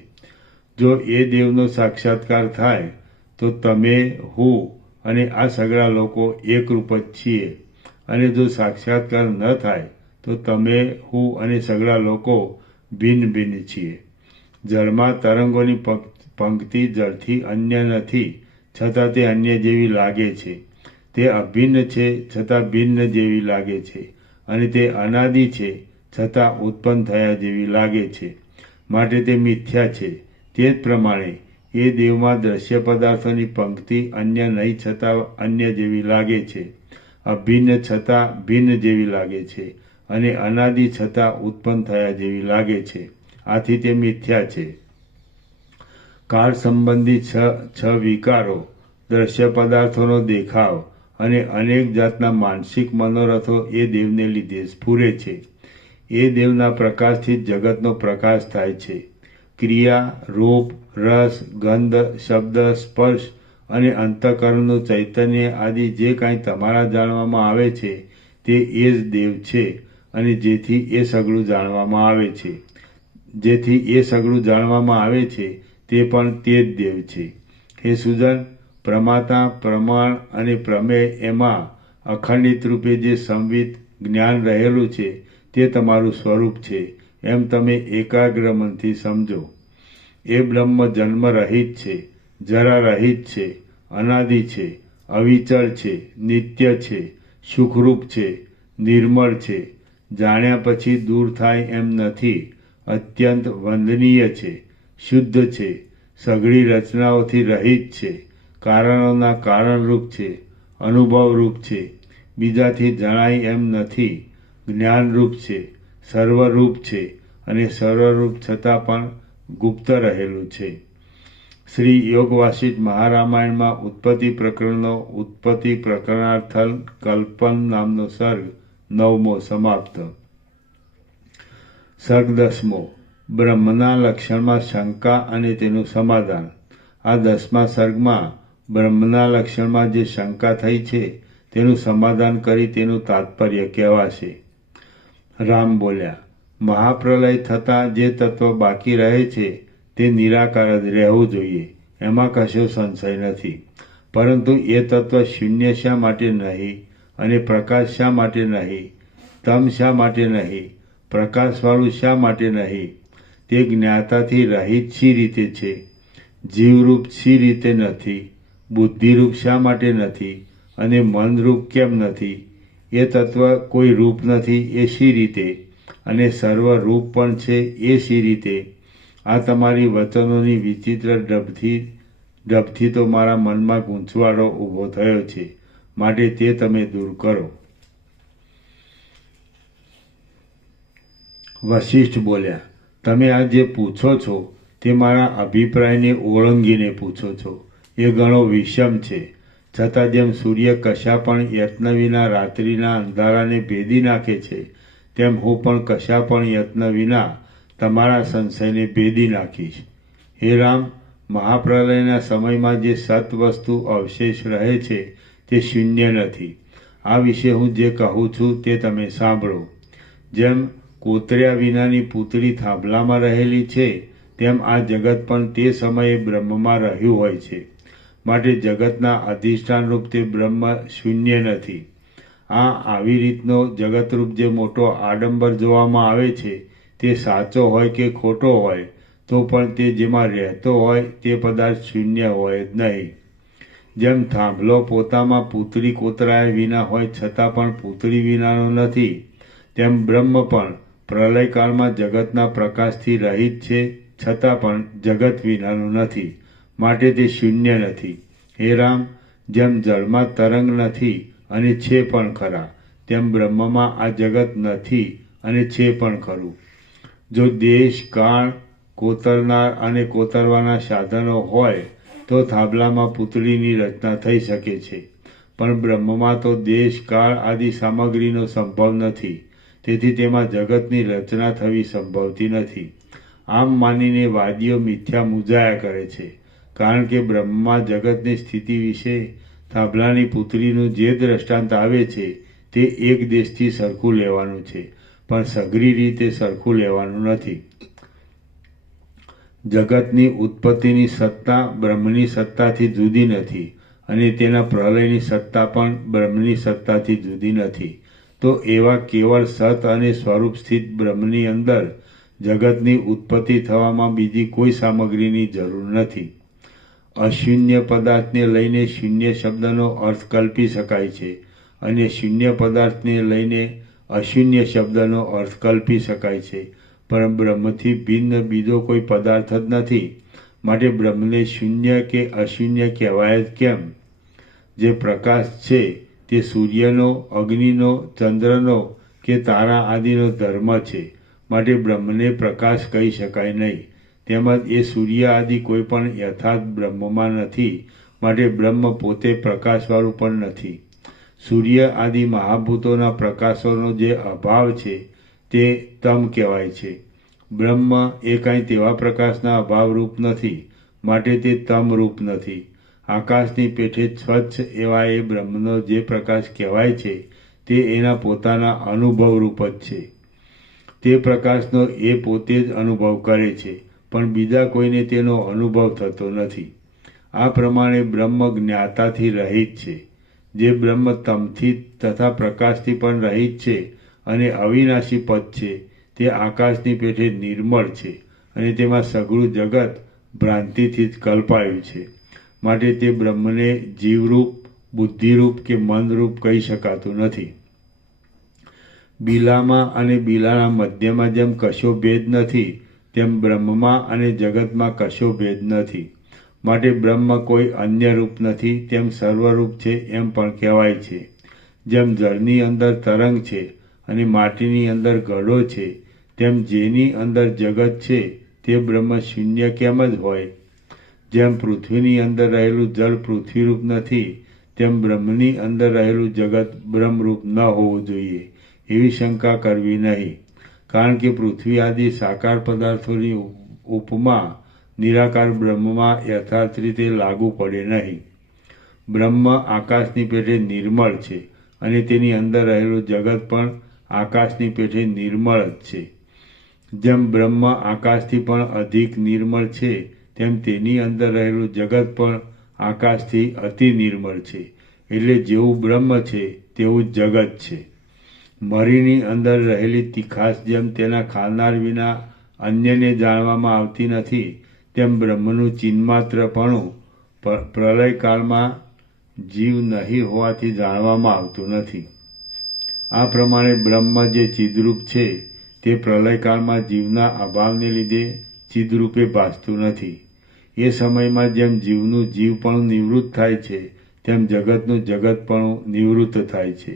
જો એ દેવનો સાક્ષાત્કાર થાય તો તમે, હું અને આ સઘળા લોકો એકરૂપ જ છીએ, અને જો સાક્ષાત્કાર ન થાય તો તમે, હું અને સઘળા લોકો ભિન્ન ભિન્ન છીએ. જળમાં તરંગોની પંક્તિ જળથી અન્ય નથી, છતાં તે અન્ય જેવી લાગે છે. તે અભિન્ન છે, છતાં ભિન્ન જેવી લાગે છે, અને તે અનાદિ છે, છતાં ઉત્પન્ન થયા જેવી લાગે છે, માટે તે મિથ્યા છે. તે જ પ્રમાણે એ દેવમાં દ્રશ્ય પદાર્થોની પંક્તિ અન્ય નહીં, છતાં અન્ય જેવી લાગે છે, અભિન્ન છતાં ભિન્ન જેવી લાગે છે, અને અનાદિ છતાં ઉત્પન્ન થયા જેવી લાગે છે. આથી તે મિથ્યા છે. કાળ સંબંધી છ વિકારો, દ્રશ્ય પદાર્થોનો દેખાવ અને અનેક જાતના માનસિક મનોરથો એ દેવને લીધે સ્ફુરે છે. એ દેવના પ્રકાશથી જ જગતનો પ્રકાશ થાય છે. ક્રિયા, રૂપ, રસ, ગંધ, શબ્દ, સ્પર્શ અને અંતઃકરણનું ચૈતન્ય આદિ જે કાંઈ તમારા જાણવામાં આવે છે, તે એ જ દેવ છે, અને જેથી એ સઘળું જાણવામાં આવે છે. તે પણ તે જ દેવ છે. હે સુજન, પ્રમાતા, પ્રમાણ અને પ્રમેય એમાં અખંડિત રૂપે જે સંવિત જ્ઞાન રહેલું છે, તે તમારું સ્વરૂપ છે, એમ તમે એકાગ્ર મનથી સમજો. એ બ્રહ્મ જન્મ રહિત છે, જરા રહિત છે, અનાદિ છે, અવિચળ છે, નિત્ય છે, સુખરૂપ છે, નિર્મળ છે, જાણ્યા પછી દૂર થાય એમ નથી, અત્યંત વંદનીય છે, શુદ્ધ છે, સઘળી રચનાઓથી રહિત છે, કારણોના કારણરૂપ છે, અનુભવરૂપ છે, બીજાથી જણાય એમ નથી, જ્ઞાનરૂપ છે, સર્વરૂપ છે, અને સર્વરૂપ છતાં પણ ગુપ્ત રહેલું છે. શ્રી યોગ વાસિષ્ઠ મહારામાયણમાં ઉત્પત્તિ પ્રકરણનો ઉત્પત્તિ પ્રકરણાર્થ કલ્પન નામનો સર્ગ 9મો સમાપ્ત. સર્ગ 10મો બ્રહ્મના લક્ષણમાં શંકા અને તેનું સમાધાન. આ 10મા સર્ગમાં બ્રહ્મના લક્ષણમાં જે શંકા થઈ છે તેનું સમાધાન કરી તેનું તાત્પર્ય કહેવાશે. રામ બોલ્યા, મહાપ્રલય થતાં જે તત્વ બાકી રહે છે તે નિરાકાર જ રહેવું જોઈએ, એમાં કશો સંશય નથી. પરંતુ એ તત્વ શૂન્ય શા માટે નહીં, અને પ્રકાશ શા માટે નહીં, તમ શા માટે નહીં, પ્રકાશવાળું શા માટે નહીં, તે જ્ઞાતાથી રહિત શી રીતે છે, જીવરૂપ શી રીતે નથી, બુદ્ધિરૂપ શા માટે નથી, અને મનરૂપ કેમ નથી, એ તત્વ કોઈ રૂપ નથી એ શી રીતે, અને સર્વરૂપ પણ છે એ શી રીતે? આ તમારી વચનોની વિચિત્ર ઢબથી તો મારા મનમાં ગૂંચવાડો ઊભો થયો છે, માટે તે તમે દૂર કરો. વશિષ્ઠ બોલ્યા, તમે આ જે પૂછો છો તે મારા અભિપ્રાયને ઓળંગીને પૂછો છો. એ ઘણો વિષમ છે. છતાં જેમ સૂર્ય કશા પણ યત્ન વિના રાત્રિના અંધારાને ભેદી નાખે છે, તેમ હું પણ કશા પણ યત્ન વિના તમારા સંશયને ભેદી નાખીશ. હે રામ, મહાપ્રલયના સમયમાં જે સત વસ્તુ અવશેષ રહે છે તે શૂન્ય નથી. આ વિશે હું જે કહું છું તે તમે સાંભળો. જેમ કોતર્યા વિનાની પૂતળી થાંભલામાં રહેલી છે, તેમ આ જગત પણ તે સમયે બ્રહ્મમાં રહ્યું હોય છે. માટે જગતના અધિષ્ઠાનરૂપ તે બ્રહ્મ શૂન્ય નથી. આવી રીતનો જગતરૂપ જે મોટો આડંબર જોવામાં આવે છે તે સાચો હોય કે ખોટો હોય તો પણ તે જેમાં રહેતો હોય તે પદાર્થ શૂન્ય હોય જ નહીં. જેમ થાંભલો પોતામાં પૂતળી કોતરાયા વિના હોય છતાં પણ પૂતળી વિનાનો નથી, તેમ બ્રહ્મ પણ પ્રલયકાળમાં જગતના પ્રકાશથી રહિત છે છતાં પણ જગત વિનાનું નથી, માટે તે શૂન્ય નથી. હે રામ, જેમ જળમાં તરંગ નથી અને છે પણ ખરા, તેમ બ્રહ્મમાં આ જગત નથી અને છે પણ ખરું. જો દેશ, કાળ, કોતરનાર અને કોતરવાના સાધનો હોય તો થાંભલામાં પૂતળીની રચના થઈ શકે છે, પણ બ્રહ્મમાં તો દેશ, કાળ આદિ સામગ્રીનો સંભવ નથી, તેથી તેમાં જગતની રચના થવી સંભવતી નથી. આમ માનીને વાદીઓ મિથ્યા મૂંઝાયા કરે છે, કારણ કે બ્રહ્મમાં જગતની સ્થિતિ વિશે થાંભલાની પૂતળીનું જે દ્રષ્ટાંત આવે છે તે એક દેશથી સરખું લેવાનું છે, પણ સઘરી રીતે સરખું લેવાનું નથી. જગતની ઉત્પત્તિની સત્તા બ્રહ્મની સત્તાથી જુદી નથી અને તેના પ્રલયની સત્તા પણ બ્રહ્મની સત્તાથી જુદી નથી. તો એવા કેવળ સત અને સ્વરૂપ સ્થિત બ્રહ્મની અંદર જગતની ઉત્પત્તિ થવામાં બીજી કોઈ સામગ્રીની જરૂર નથી. અશૂન્ય પદાર્થને લઈને શૂન્ય શબ્દનો અર્થ કલ્પી શકાય છે અને શૂન્ય પદાર્થને લઈને અશૂન્ય શબ્દનો અર્થ કલ્પી શકાય છે, પણ બ્રહ્મથી ભિન્ન બીજો કોઈ પદાર્થ જ નથી, માટે બ્રહ્મને શૂન્ય કે અશૂન્ય કહેવાય જ કેમ? જે પ્રકાશ છે તે સૂર્યનો, અગ્નિનો, ચંદ્રનો કે તારા આદિનો ધર્મ છે, માટે બ્રહ્મને પ્રકાશ કહી શકાય નહીં. તેમજ એ સૂર્ય આદિ કોઈ પણ યથાર્થ બ્રહ્મમાં નથી, માટે બ્રહ્મ પોતે પ્રકાશવાળું પણ નથી. સૂર્ય આદિ મહાભૂતોના પ્રકાશોનો જે અભાવ છે તે તમ કહેવાય છે. બ્રહ્મ એ કાંઈ તેવા પ્રકાશના અભાવરૂપ નથી, માટે તે તમરૂપ નથી. આકાશની પેઠે સ્વચ્છ એવા એ બ્રહ્મનો જે પ્રકાશ કહેવાય છે તે એના પોતાના અનુભવરૂપ જ છે. તે પ્રકાશનો એ પોતે જ અનુભવ કરે છે, પણ બીજા કોઈને તેનો અનુભવ થતો નથી. આ પ્રમાણે બ્રહ્મ જ્ઞાતાથી રહિત છે. જે બ્રહ્મ તમથી તથા પ્રકાશથી પણ રહિત છે અને અવિનાશી પદ છે, તે આકાશની પેઠે નિર્મળ છે અને તેમાં સઘળું જગત ભ્રાંતિથી જ કલ્પાયું છે, માટે તે બ્રહ્મને જીવરૂપ, બુદ્ધિરૂપ કે મનરૂપ કહી શકાતું નથી. બીલામાં અને બીલાના મધ્યમાં જેમ કશો ભેદ નથી, તેમ બ્રહ્મમાં અને જગતમાં કશો ભેદ નથી, માટે બ્રહ્મ કોઈ અન્ય રૂપ નથી, તેમ સર્વરૂપ છે એમ પણ કહેવાય છે. જેમ જળની અંદર તરંગ છે અને માટીની અંદર ઘડો છે, તેમ જેની અંદર જગત છે તે બ્રહ્મ શૂન્ય કેમ જ હોય? જેમ પૃથ્વીની અંદર રહેલું જળ પૃથ્વીરૂપ નથી, તેમ બ્રહ્મની અંદર રહેલું જગત બ્રહ્મરૂપ ન હોવું જોઈએ, એવી શંકા કરવી નહીં. કારણ કે પૃથ્વી આદિ સાકાર પદાર્થોની ઉપમા નિરાકાર બ્રહ્મમાં યથાર્થ રીતે લાગુ પડે નહીં. બ્રહ્મ આકાશની પેઠે નિર્મળ છે અને તેની અંદર રહેલું જગત પણ આકાશની પેઠે નિર્મળ જ છે. જેમ બ્રહ્મ આકાશથી પણ અધિક નિર્મળ છે, તેમ તેની અંદર રહેલું જગત પણ આકાશથી અતિ નિર્મળ છે. એટલે જેવું બ્રહ્મ છે તેવું જ જગત છે. મરીની અંદર રહેલી તીખાશ જેમ તેના ખાનાર વિના અન્યને જાણવામાં આવતી નથી, તેમ બ્રહ્મનું ચિન્માત્રપણું પ્રલયકાળમાં જીવ નહીં હોવાથી જાણવામાં આવતું નથી. આ પ્રમાણે બ્રહ્મ જે ચિદરૂપ છે તે પ્રલયકાળમાં જીવના અભાવને લીધે ચિદરૂપે ભાસતું નથી. એ સમયમાં જેમ જીવનું જીવપણું નિવૃત્ત થાય છે, તેમ જગતનું જગતપણું નિવૃત્ત થાય છે.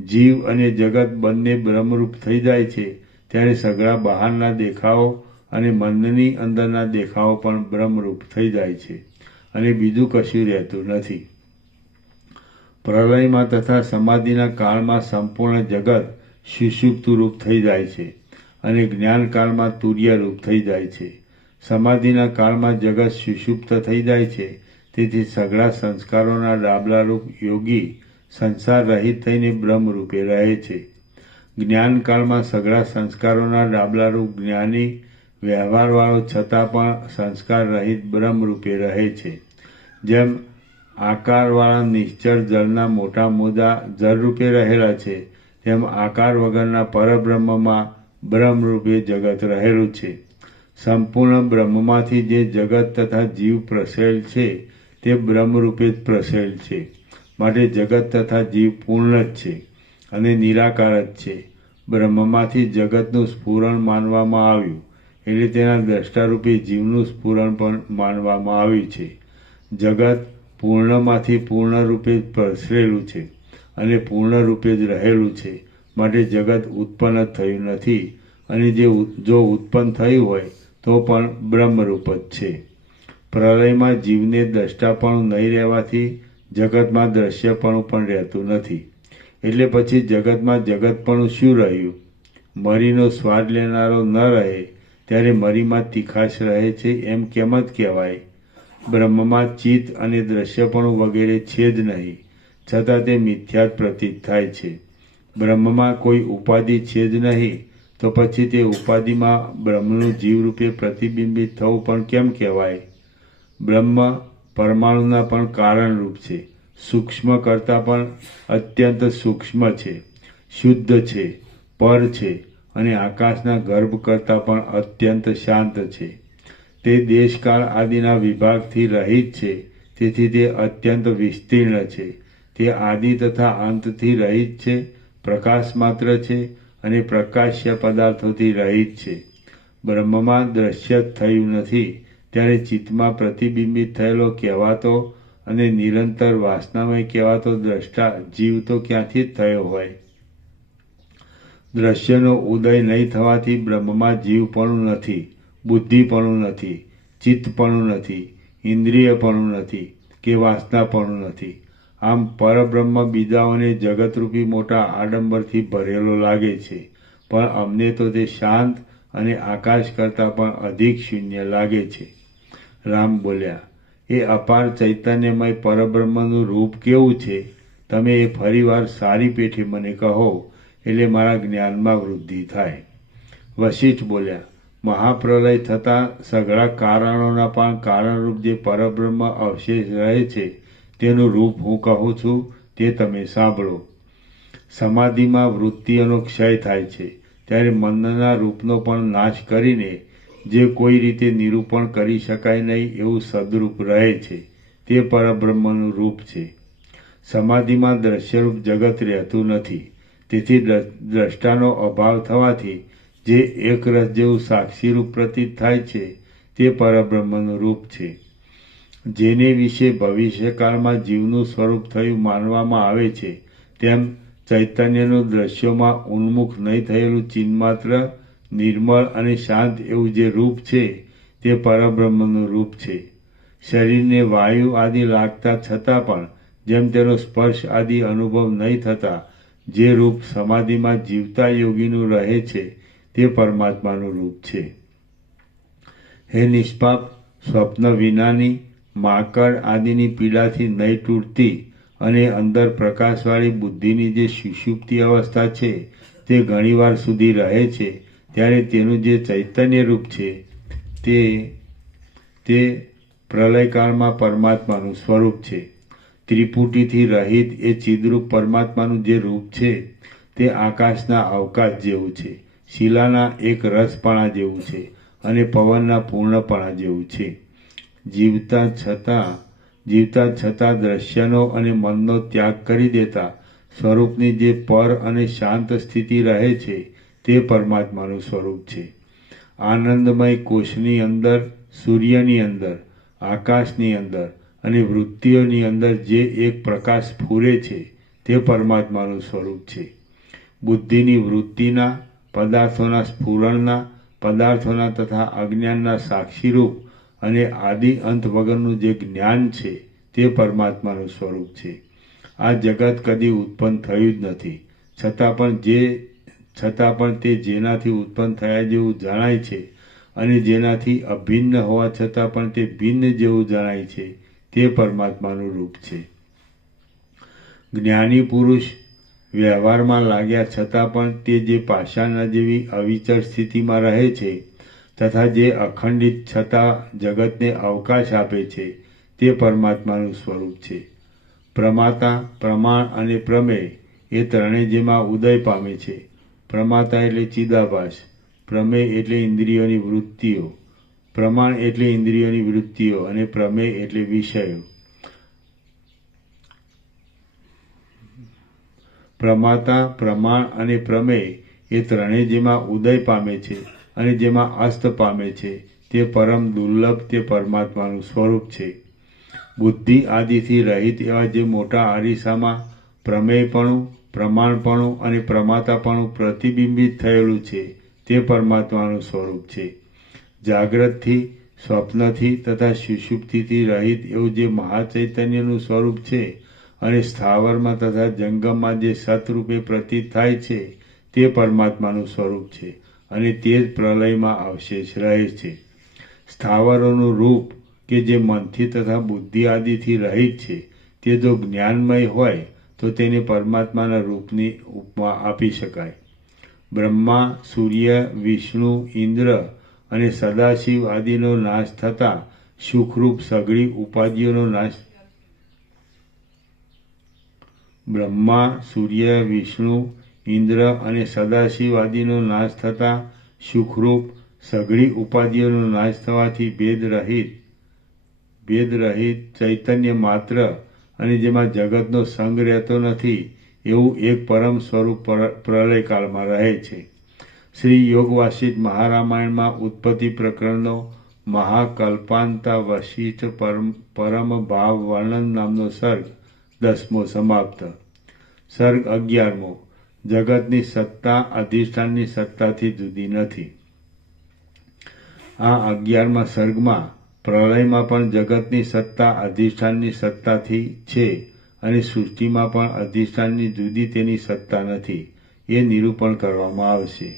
જીવ અને જગત બંને બ્રહ્મરૂપ થઈ જાય છે, ત્યારે સઘળા બહારના દેખાવો અને મનની અંદરના દેખાવો પણ બ્રહ્મરૂપ થઈ જાય છે અને બીજું કશું રહેતું નથી. પ્રલયમાં તથા સમાધિના કાળમાં સંપૂર્ણ જગત સુષુપ્તરૂપ થઈ જાય છે અને જ્ઞાનકાળમાં તુર્યરૂપ થઈ જાય છે. સમાધિના કાળમાં જગત સુષુપ્ત થઈ જાય છે, તેથી સઘળા સંસ્કારોના ડાબલારૂપ યોગી સંસાર રહિત થઈને બ્રહ્મરૂપે રહે છે. જ્ઞાનકાળમાં સઘળા સંસ્કારોના ડાબલારૂપ જ્ઞાની વ્યવહારવાળો છતાં પણ સંસ્કાર રહિત બ્રહ્મરૂપે રહે છે. જેમ આકારવાળા નિશ્ચળ જળના મોટા મોજા જળરૂપે રહેલા છે, તેમ આકાર વગરના પરબ્રહ્મમાં બ્રહ્મરૂપે જગત રહેલું છે. સંપૂર્ણ બ્રહ્મમાંથી જે જગત તથા જીવ પ્રસરેલ છે તે બ્રહ્મરૂપે જ પ્રસરેલ છે. માટે જગત તથા જીવ પૂર્ણ જ છે અને નિરાકાર જ છે. બ્રહ્મમાંથી જગતનું સ્ફુરણ માનવામાં આવ્યું, એટલે તેના દ્રષ્ટારૂપી જીવનું સ્ફુરણ પણ માનવામાં આવ્યું છે. જગત પૂર્ણમાંથી પૂર્ણરૂપે જ પ્રસરેલું છે અને પૂર્ણરૂપે જ રહેલું છે. માટે જગત ઉત્પન્ન જ થયું નથી, અને જો ઉત્પન્ન થયું હોય તો પણ બ્રહ્મરૂપ જ છે. પ્રલયમાં જીવને દ્રષ્ટાપણું નહીં રહેવાથી જગતમાં દ્રશ્યપણું પણ રહેતું નથી. એટલે પછી જગતમાં જગતપણું શું રહ્યું? મરીનો સ્વાદ લેનારો ન રહે ત્યારે મરીમાં તીખાશ રહે છે એમ કેમ જ કહેવાય? બ્રહ્મમાં ચિત્ત અને દ્રશ્યપણું વગેરે છે જ નહીં, છતાં તે મિથ્યા જ પ્રતીત થાય છે. બ્રહ્મમાં કોઈ ઉપાધિ છે જ નહીં, તો પછી તે ઉપાધિમાં બ્રહ્મનું જીવરૂપે પ્રતિબિંબિત થવું પણ કેમ કહેવાય? બ્રહ્મ પરમાણુના પણ કારણરૂપ છે, સૂક્ષ્મ કરતાં પણ અત્યંત સૂક્ષ્મ છે, શુદ્ધ છે, પર છે અને આકાશના ગર્ભ કરતાં પણ અત્યંત શાંત છે. તે દેશકાળ આદિના વિભાગથી રહિત છે, તેથી તે અત્યંત વિસ્તીર્ણ છે. તે આદિ તથા અંતથી રહિત છે, પ્રકાશ માત્ર છે અને પ્રકાશ્ય પદાર્થોથી રહિત છે. બ્રહ્મમાં દ્રશ્ય જ થયું નથી, ત્યારે ચિત્તમાં પ્રતિબિંબિત થયેલો કહેવાતો અને નિરંતર વાસનામય કહેવાતો દ્રષ્ટા જીવ તો ક્યાંથી જ થયો હોય? દ્રશ્યનો ઉદય નહીં થવાથી બ્રહ્મમાં જીવપણું નથી, બુદ્ધિપણું નથી, ચિત્તપણું નથી, ઇન્દ્રિયપણું નથી કે વાસનાપણું નથી. આમ પરબ્રહ્મ બીજાઓને જગતરૂપી મોટા આડંબરથી ભરેલો લાગે છે, પણ અમને તો તે શાંત અને આકાશ કરતાં પણ અધિક શૂન્ય લાગે છે. રામ બોલ્યા, એ અપાર ચૈતન્યમય પરબ્રહ્મનું રૂપ કેવું છે? તમે એ ફરીવાર સારી પેઠે મને કહો, એટલે મારા જ્ઞાનમાં વૃદ્ધિ થાય. વશિષ્ઠ બોલ્યા, મહાપ્રલય થતાં સઘળા કારણોના પણ કારણરૂપ જે પરબ્રહ્મ અવશેષ રહે છે તેનું રૂપ હું કહું છું તે તમે સાંભળો. સમાધિમાં વૃત્તિઓનો ક્ષય થાય છે, ત્યારે મનના રૂપનો પણ નાશ કરીને જે કોઈ રીતે નિરૂપણ કરી શકાય નહીં એવું સદરૂપ રહે છે, તે પરબ્રહ્મનું રૂપ છે. સમાધિમાં દ્રશ્યરૂપ જગત રહેતું નથી, તેથી દ્રષ્ટાનો અભાવ થવાથી જે એકરસ જેવું સાક્ષીરૂપ પ્રતીત થાય છે તે પરબ્રહ્મનું રૂપ છે. જેને વિશે ભવિષ્યકાળમાં જીવનું સ્વરૂપ થયું માનવામાં આવે છે, તેમ ચૈતન્યનું દ્રશ્યોમાં ઉન્મુખ નહીં થયેલું ચિન્માત્ર નિર્મળ અને શાંત એવું જે રૂપ છે તે પરબ્રહ્મનું રૂપ છે. શરીરને વાયુ આદિ લાગતા છતાં પણ જેમ તેનો સ્પર્શ આદિ અનુભવ નહીં થતા જે રૂપ સમાધિમાં જીવતા યોગીનું રહે છે તે પરમાત્માનું રૂપ છે. હે નિષ્પાપ, સ્વપ્ન વિનાની માકડ આદિની પીડાથી નહીં તૂટતી અને અંદર પ્રકાશવાળી બુદ્ધિની જે સુષુપ્તિ અવસ્થા છે તે ઘણીવાર સુધી રહે છે, ત્યારે તેનું જે ચૈતન્ય રૂપ છે તે પ્રલયકાળમાં પરમાત્માનું સ્વરૂપ છે. ત્રિપુટીથી રહિત એ ચિદરૂપ પરમાત્માનું જે રૂપ છે તે આકાશના અવકાશ જેવું છે, શિલાના એક રસપણા જેવું છે અને પવનના પૂર્ણપણા જેવું છે. જીવતા છતાં દ્રશ્યનો અને મનનો ત્યાગ કરી દેતા સ્વરૂપની જે પર અને શાંત સ્થિતિ રહે છે તે પરમાત્માનું સ્વરૂપ છે. આનંદમય કોષની અંદર, સૂર્યની અંદર, આકાશની અંદર અને વૃત્તિઓની અંદર જે એક પ્રકાશ સ્ફુરે છે તે પરમાત્માનું સ્વરૂપ છે. બુદ્ધિની વૃત્તિના, પદાર્થોના સ્ફુરણના, પદાર્થોના તથા અજ્ઞાનના સાક્ષીરૂપ અને આદિ અંત વગરનું જે જ્ઞાન છે તે પરમાત્માનું સ્વરૂપ છે. આ જગત કદી ઉત્પન્ન થયું જ નથી, છતાં પણ તે જેનાથી ઉત્પન્ન થયા જેવું જણાય છે અને જેનાથી અભિન્ન હોવા છતાં પણ તે ભિન્ન જેવું જણાય છે તે પરમાત્માનું રૂપ છે. જ્ઞાની પુરુષ વ્યવહારમાં લાગ્યા છતાં પણ તે જે પાષાણના જેવી અવિચળ સ્થિતિમાં રહે છે તથા જે અખંડિત છતાં જગતને અવકાશ આપે છે તે પરમાત્માનું સ્વરૂપ છે. પ્રમાતા, પ્રમાણ અને પ્રમેય એ ત્રણેય જેમાં ઉદય પામે છે. પ્રમાતા એટલે ચિદાભાસ, પ્રમેય એટલે ઇન્દ્રિયોની વૃત્તિઓ, પ્રમાણ એટલે ઇન્દ્રિયોની વૃત્તિઓ અને પ્રમેય એટલે વિષયો. પ્રમાતા, પ્રમાણ અને પ્રમેય એ ત્રણેય જેમાં ઉદય પામે છે અને જેમાં અસ્ત પામે છે તે પરમ દુર્લભ તે પરમાત્માનું સ્વરૂપ છે. બુદ્ધિ આદિથી રહિત એવા જે મોટા અરીસામાં પ્રમેયપણું, પ્રમાણપણું અને પ્રમાતાપણું પ્રતિબિંબિત થયેલું છે તે પરમાત્માનું સ્વરૂપ છે. જાગ્રતથી, સ્વપ્નથી તથા સુષુપ્તિથી રહિત એવું જે મહાચૈતન્યનું સ્વરૂપ છે અને સ્થાવરમાં તથા જંગમમાં જે સતરૂપે પ્રતીત થાય છે તે પરમાત્માનું સ્વરૂપ છે અને તે જ પ્રલયમાં અવશેષ રહે છે. સ્થાવરોનું રૂપ કે જે મનથી તથા બુદ્ધિ આદિથી રહિત છે તે જો જ્ઞાનમય હોય તો તેને પરમાત્માના રૂપની ઉપમા આપી શકાય. બ્રહ્મા, સૂર્ય, વિષ્ણુ, ઇન્દ્ર અને સદાશિવ આદિનો નાશ થતાં સુખરૂપ સઘળી ઉપાધિઓનો નાશ બ્રહ્મા, સૂર્ય, વિષ્ણુ, ઇન્દ્ર અને સદાશિવ આદિનો નાશ થતાં સુખરૂપ સઘળી ઉપાધિઓનો નાશ થવાથી ભેદ રહિત ચૈતન્ય માત્ર અને જેમાં જગતનો સંગ રહેતો નથી એવું એક પરમ સ્વરૂપ પ્રલયકાળમાં રહે છે. શ્રી યોગ વાસિષ્ઠ મહારામાયણમાં ઉત્પત્તિ પ્રકરણનો મહાકલ્પાંતા વશિષ્ઠ પરમ ભાવ વર્ણન નામનો સર્ગ 10મો સમાપ્ત. સર્ગ 11મો. જગતની સત્તા અધિષ્ઠાનની સત્તાથી જુદી નથી. આ 11મા સર્ગમાં પ્રલયમાં પણ જગતની સત્તા અધિષ્ઠાનની સત્તાથી છે અને સૃષ્ટિમાં પણ અધિષ્ઠાનની જુદી તેની સત્તા નથી એ નિરૂપણ કરવામાં આવશે.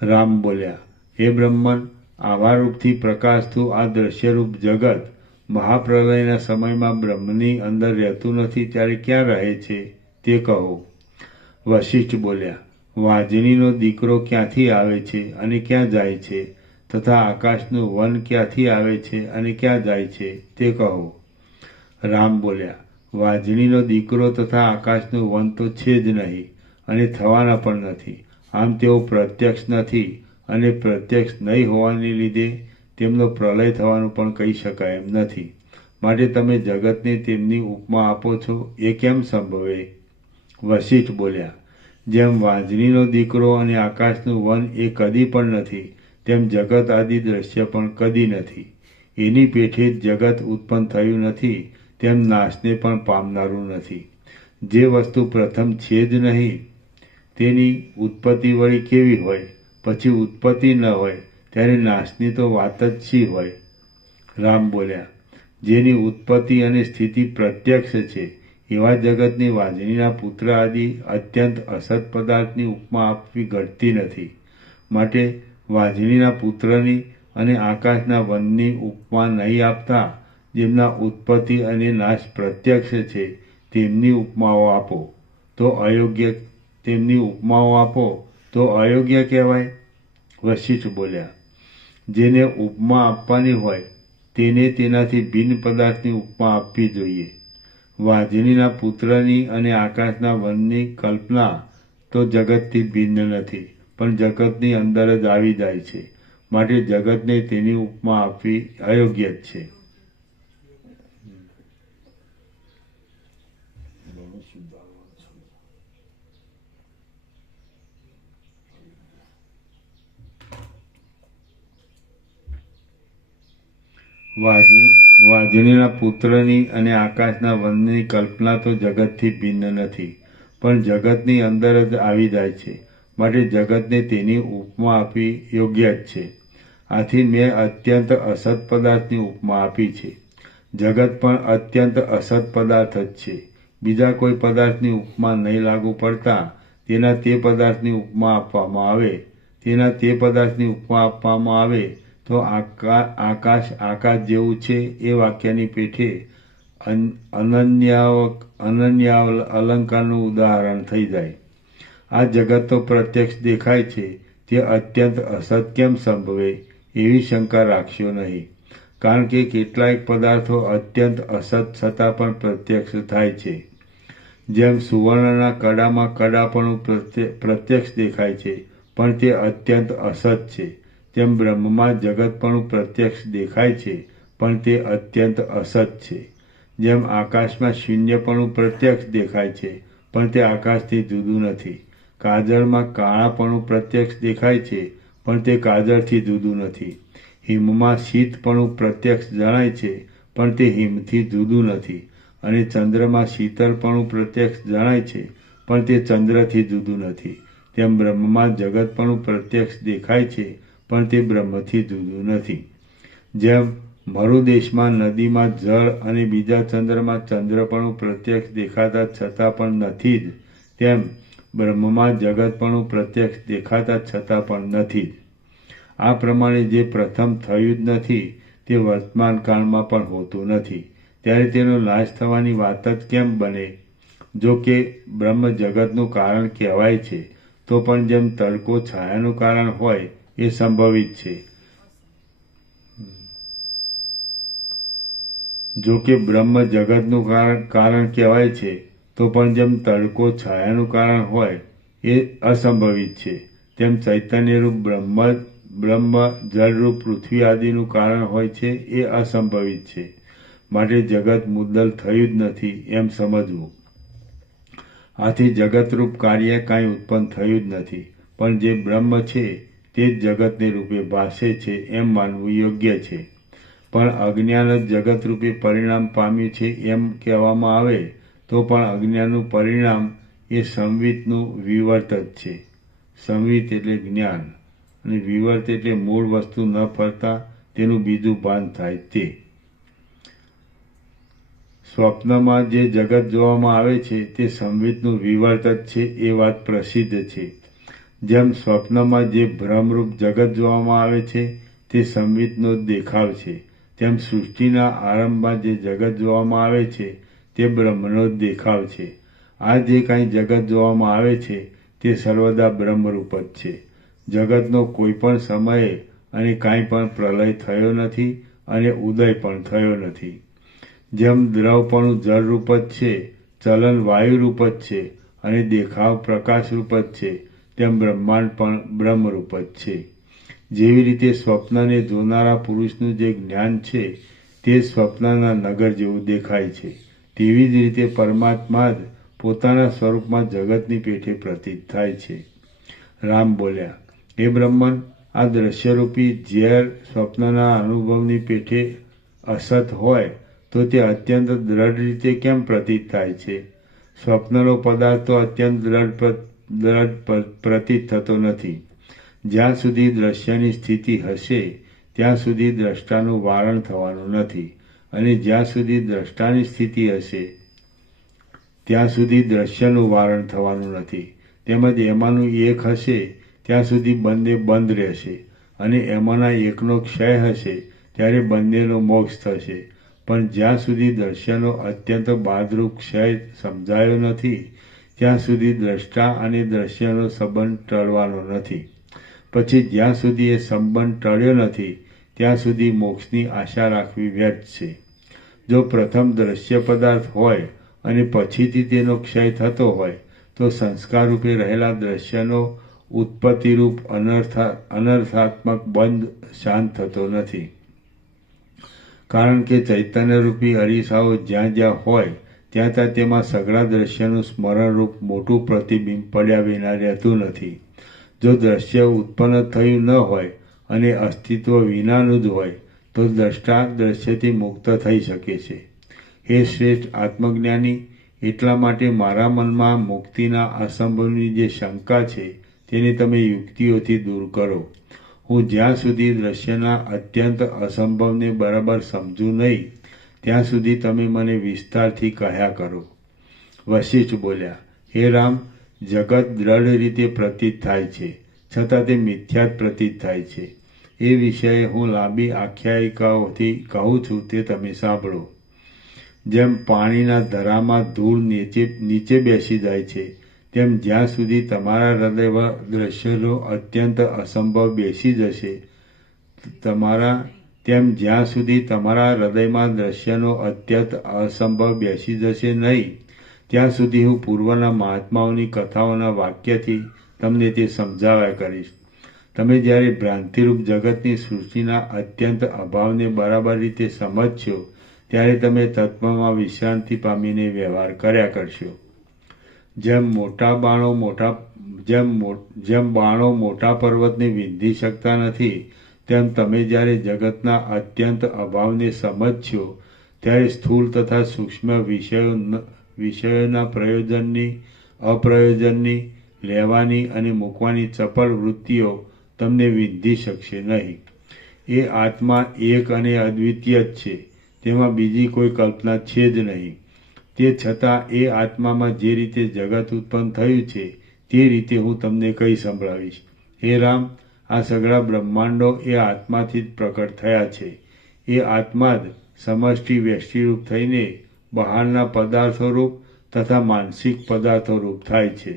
રામ બોલ્યા, હે બ્રહ્મન, આવા રૂપથી પ્રકાશતું આ દ્રશ્યરૂપ જગત મહાપ્રલયના સમયમાં બ્રહ્મની અંદર રહેતું નથી ત્યારે ક્યાં રહે છે તે કહો. વશિષ્ઠ બોલ્યા, વાજણીનો દીકરો ક્યાંથી આવે છે અને ક્યાં જાય છે તથા આકાશનું વન ક્યાંથી આવે છે અને ક્યાં જાય છે તે કહો. રામ બોલ્યા, વાજણીનો દીકરો તથા આકાશનું વન તો છે જ નહીં અને થવાના પણ નથી. આમ તેઓ પ્રત્યક્ષ નથી અને પ્રત્યક્ષ નહીં હોવાને લીધે તેમનો પ્રલય થવાનું પણ કહી શકાય એમ નથી. માટે તમે જગતને તેમની ઉપમા આપો છો એ કેમ સંભવે? વશિષ્ઠ બોલ્યા, જેમ વાજણીનો દીકરો અને આકાશનું વન એ કદી પણ નથી તેમ જગત આદિ દ્રશ્ય પણ કદી નથી. એની પેઠે જ જગત ઉત્પન્ન થયું નથી તેમ નાશને પણ પામનારું નથી. જે વસ્તુ પ્રથમ છે જ નહીં તેની ઉત્પત્તિ વળી કેવી હોય? પછી ઉત્પત્તિ ન હોય ત્યારે નાશની તો વાત જ શી હોય? રામ બોલ્યા, જેની ઉત્પત્તિ અને સ્થિતિ પ્રત્યક્ષ છે એવા જગતની વાજણીના પુત્ર આદિ અત્યંત અસત પદાર્થની ઉપમા આપવી ઘટતી નથી. માટે વાજણીના પુત્રની અને આકાશના વનની ઉપમા નહીં આપતા જેમના ઉત્પત્તિ અને નાશ પ્રત્યક્ષ છે તેમની ઉપમાઓ આપો તો અયોગ્ય કહેવાય. વશિષ્ઠ બોલ્યા, જેને ઉપમા આપવાની હોય તેને તેનાથી ભિન્ન પદાર્થની ઉપમા આપવી જોઈએ. વાજણીના પુત્રની અને આકાશના વનની કલ્પના તો જગતથી ભિન્ન નથી પણ જગતની અંદર જ આવી જાય છે. માટે જગતને તેની ઉપમા આપવી અયોગ્ય જ છે. વાજણીના પુત્રની અને આકાશના વનની કલ્પના તો જગતથી ભિન્ન નથી પણ જગતની અંદર જ આવી જાય છે. માટે જગતને તેની ઉપમા આપવી યોગ્ય જ છે. આથી મેં અત્યંત અસત પદાર્થની ઉપમા આપી છે. જગત પણ અત્યંત અસત પદાર્થ જ છે. બીજા કોઈ પદાર્થની ઉપમા નહીં લાગુ પડતા તેના તે પદાર્થની ઉપમા આપવામાં આવે તો આકાશ આકાશ જેવું છે એ વાક્યની પેઠે અનન્ય અલંકારનું ઉદાહરણ થઈ જાય. આ જગત તો પ્રત્યક્ષ દેખાય છે તે અત્યંત અસત કેમ સંભવે એવી શંકા રાખશો નહીં. કારણ કે કેટલાક પદાર્થો અત્યંત અસત છતાં પણ પ્રત્યક્ષ થાય છે. જેમ સુવર્ણના કડામાં કડાપણું પ્રત્યક્ષ દેખાય છે પણ તે અત્યંત અસત છે, તેમ બ્રહ્મમાં જગતપણું પ્રત્યક્ષ દેખાય છે પણ તે અત્યંત અસત છે. જેમ આકાશમાં શૂન્યપણું પ્રત્યક્ષ દેખાય છે પણ તે આકાશથી જુદું નથી. કાજળમાં કાળાપણું પ્રત્યક્ષ દેખાય છે પણ તે કાજળથી જુદું નથી. હિમમાં શીતપણું પ્રત્યક્ષ જણાય છે પણ તે હિમથી જુદું નથી. અને ચંદ્રમાં શીતળપણું પ્રત્યક્ષ જણાય છે પણ તે ચંદ્રથી જુદું નથી. તેમ બ્રહ્મમાં જગતપણું પ્રત્યક્ષ દેખાય છે પણ તે બ્રહ્મથી જુદું નથી. જેમ મરુદેશમાં નદીમાં જળ અને બીજા ચંદ્રમાં ચંદ્રપણું પ્રત્યક્ષ દેખાતા છતાં પણ નથી જ, તેમ બ્રહ્મમાં જગતપણું પ્રત્યક્ષ દેખાતા છતાં પણ નથી જ. આ પ્રમાણે જે પ્રથમ થયું જ નથી તે વર્તમાન કાળમાં પણ હોતું નથી, ત્યારે તેનો નાશ થવાની વાત જ કેમ બને? જો કે બ્રહ્મ જગતનું કારણ કહેવાય છે તો પણ જેમ તડકો છાયાનું કારણ હોય એ સંભવિત છે. જો કે બ્રહ્મ જગતનું કારણ કહેવાય છે તો પણ જેમ તડકો છાયાનું કારણ હોય એ અસંભવિત છે, તેમ ચૈતન્યરૂપ બ્રહ્મ જળરૂપ પૃથ્વી આદિનું કારણ હોય છે એ અસંભવિત છે. માટે જગત મુદ્દલ થયું જ નથી એમ સમજવું. આથી જગતરૂપ કાર્ય કાંઈ ઉત્પન્ન થયું જ નથી, પણ જે બ્રહ્મ છે તે જ જગતને રૂપે ભાસે છે એમ માનવું યોગ્ય છે. પણ અજ્ઞાન જ જગતરૂપે પરિણામ પામ્યું છે એમ કહેવામાં આવે તો પણ અજ્ઞાનનું પરિણામ એ સંવિતનું વિવર્ત જ છે. સંવિત એટલે જ્ઞાન અને વિવર્ત એટલે મૂળ વસ્તુ ન ફરતા તેનું બીજું ભાન થાય તે. સ્વપ્નમાં જે જગત જોવામાં આવે છે તે સંવિતનું વિવર્ત જ છે એ વાત પ્રસિદ્ધ છે. જેમ સ્વપ્નમાં જે ભ્રમરૂપ જગત જોવામાં આવે છે તે સંવિતનો જ દેખાવ છે, તેમ સૃષ્ટિના આરંભમાં જે જગત જોવામાં આવે છે તે બ્રહ્મનો જ દેખાવ છે. આ જે કાંઈ જગત જોવામાં આવે છે તે સર્વદા બ્રહ્મરૂપ જ છે. જગતનો કોઈ પણ સમયે અને કાંઈ પણ પ્રલય થયો નથી અને ઉદય પણ થયો નથી. જેમ દ્રવપણું જળરૂપ જ છે, ચલન વાયુરૂપ જ છે અને દેખાવ પ્રકાશરૂપ જ છે, તેમ બ્રહ્માંડ પણ બ્રહ્મરૂપ જ છે. જેવી રીતે સ્વપ્નને જોનારા પુરુષનું જે જ્ઞાન છે તે સ્વપ્નના નગર જેવું દેખાય છે, તેવી જ રીતે પરમાત્મા જ પોતાના સ્વરૂપમાં જગતની પેઠે પ્રતીત થાય છે. રામ બોલ્યા, હે બ્રહ્મન, આ દ્રશ્યરૂપી ઝેર સ્વપ્નના અનુભવની પેઠે અસત હોય તો તે અત્યંત દ્રઢ રીતે કેમ પ્રતીત થાય છે? સ્વપ્નનો પદાર્થ તો અત્યંત દ્રઢ પ્રતીત થતો નથી. જ્યાં સુધી દ્રશ્યની સ્થિતિ હશે ત્યાં સુધી દ્રષ્ટાનું વારણ થવાનું નથી, અને જ્યાં સુધી દ્રષ્ટાની સ્થિતિ હશે ત્યાં સુધી દ્રશ્યનું વારણ થવાનું નથી. તેમજ એમાંનું એક હશે ત્યાં સુધી બંને બંધ રહેશે, અને એમાંના એકનો ક્ષય હશે ત્યારે બંનેનો મોક્ષ થશે. પણ જ્યાં સુધી દ્રશ્યનો અત્યંત બાદરૂપ ક્ષય સમજાયો નથી ત્યાં સુધી દ્રષ્ટા અને દ્રશ્યનો સંબંધ ટળવાનો નથી. પછી જ્યાં સુધી એ સંબંધ ટળ્યો નથી ત્યાં સુધી મોક્ષની આશા રાખવી વ્યર્થ છે. જો પ્રથમ દ્રશ્ય પદાર્થ હોય અને પછીથી તેનો ક્ષય થતો હોય તો સંસ્કારરૂપે રહેલા દ્રશ્યનો ઉત્પત્તિરૂપ અનર્થાત્મક બંધ શાંત થતો નથી. કારણ કે ચૈતન્યરૂપી અરીસાઓ જ્યાં જ્યાં હોય ત્યાં ત્યાં તેમાં સઘળા દ્રશ્યનું સ્મરણરૂપ મોટું પ્રતિબિંબ પડ્યા વિના રહેતું નથી. જો દ્રશ્ય ઉત્પન્ન થયું ન હોય અને અસ્તિત્વ વિનાનું જ હોય તો દ્રષ્ટા દ્રશ્યથી મુક્ત થઈ શકે છે. હે શ્રેષ્ઠ આત્મજ્ઞાની, એટલા માટે મારા મનમાં મુક્તિના અસંભવની જે શંકા છે તેને તમે યુક્તિઓથી દૂર કરો. હું જ્યાં સુધી દ્રશ્યના અત્યંત અસંભવને બરાબર સમજું નહીં ત્યાં સુધી તમે મને વિસ્તારથી કહ્યા કરો. વશિષ્ઠ બોલ્યા, હે રામ, જગત દ્રઢ રીતે પ્રતીત થાય છે છતાં તે મિથ્યા જ પ્રતીત થાય છે. એ વિષયે હું લાંબી આખ્યાયિકાઓથી કહું છું તે તમે સાંભળો. જેમ પાણીના ધરામાં ધૂળ નીચે બેસી જાય છે તેમ જ્યાં સુધી તમારા હૃદયમાં દ્રશ્યનો અત્યંત અસંભવ બેસી જશે તેમ જ્યાં સુધી તમારા હૃદયમાં દ્રશ્યનો અત્યંત અસંભવ બેસી જશે નહીં, ત્યાં સુધી હું પૂર્વના મહાત્માઓની કથાઓના વાક્યથી તમને તે સમજાવ્યા કરીશ. તમે જ્યારે ભ્રાંતિરૂપ જગતની સૃષ્ટિના અત્યંત અભાવને બરાબર રીતે સમજશો, ત્યારે તમે તત્વમાં વિશ્રાંતિ પામીને વ્યવહાર કર્યા કરશો. જેમ બાણો મોટા પર્વતને વિંધી શકતા નથી, તેમ તમે જ્યારે જગતના અત્યંત અભાવને સમજશો, ત્યારે સ્થૂળ તથા સૂક્ષ્મ વિષયોના પ્રયોજનની, અપ્રયોજનની, લેવાની અને મૂકવાની ચપળ વૃત્તિઓ તમને વિંધી શકશે નહીં. એ આત્મા એક અને અદ્વિતીય જ છે, તેમાં બીજી કોઈ કલ્પના છે જ નહીં. તે છતાં એ આત્મામાં જે રીતે જગત ઉત્પન્ન થયું છે, તે રીતે હું તમને કહી સંભળાવીશ. હે રામ, આ સઘળા બ્રહ્માંડો એ આત્માથી જ પ્રકટ થયા છે. એ આત્મા જ સમષ્ટિ વ્યષ્ટિરૂપ થઈને બહારના પદાર્થો રૂપ તથા માનસિક પદાર્થો રૂપ થાય છે.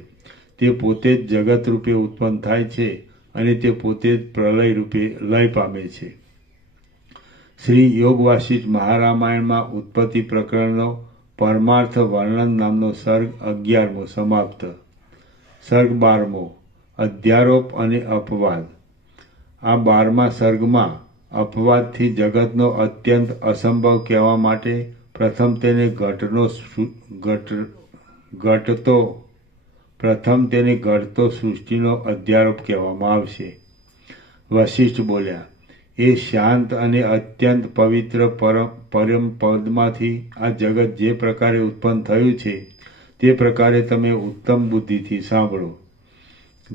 તે પોતે જ જગત રૂપે ઉત્પન્ન થાય છે અને તે પોતે જ પ્રલય રૂપે લય પામે છે. શ્રી યોગ વાસિષ્ઠ મહારામાયણમાં ઉત્પત્તિ પ્રકરણનો પરમાર્થ વર્ણન નામનો સર્ગ 11મો સમાપ્ત. સર્ગ 12મો અધ્યારોપ અને અપવાદ. આ 12મા સર્ગમાં અપવાદથી જગતનો અત્યંત અસંભવ કહેવા માટે પ્રથમ તેને ઘટતો સૃષ્ટિનો અધ્યારોપ કહેવામાં આવશે. વશિષ્ઠ બોલ્યા, એ શાંત અને અત્યંત પવિત્ર પરમ પદમાંથી આ જગત જે પ્રકારે ઉત્પન્ન થયું છે, તે પ્રકારે તમે ઉત્તમ બુદ્ધિથી સાંભળો.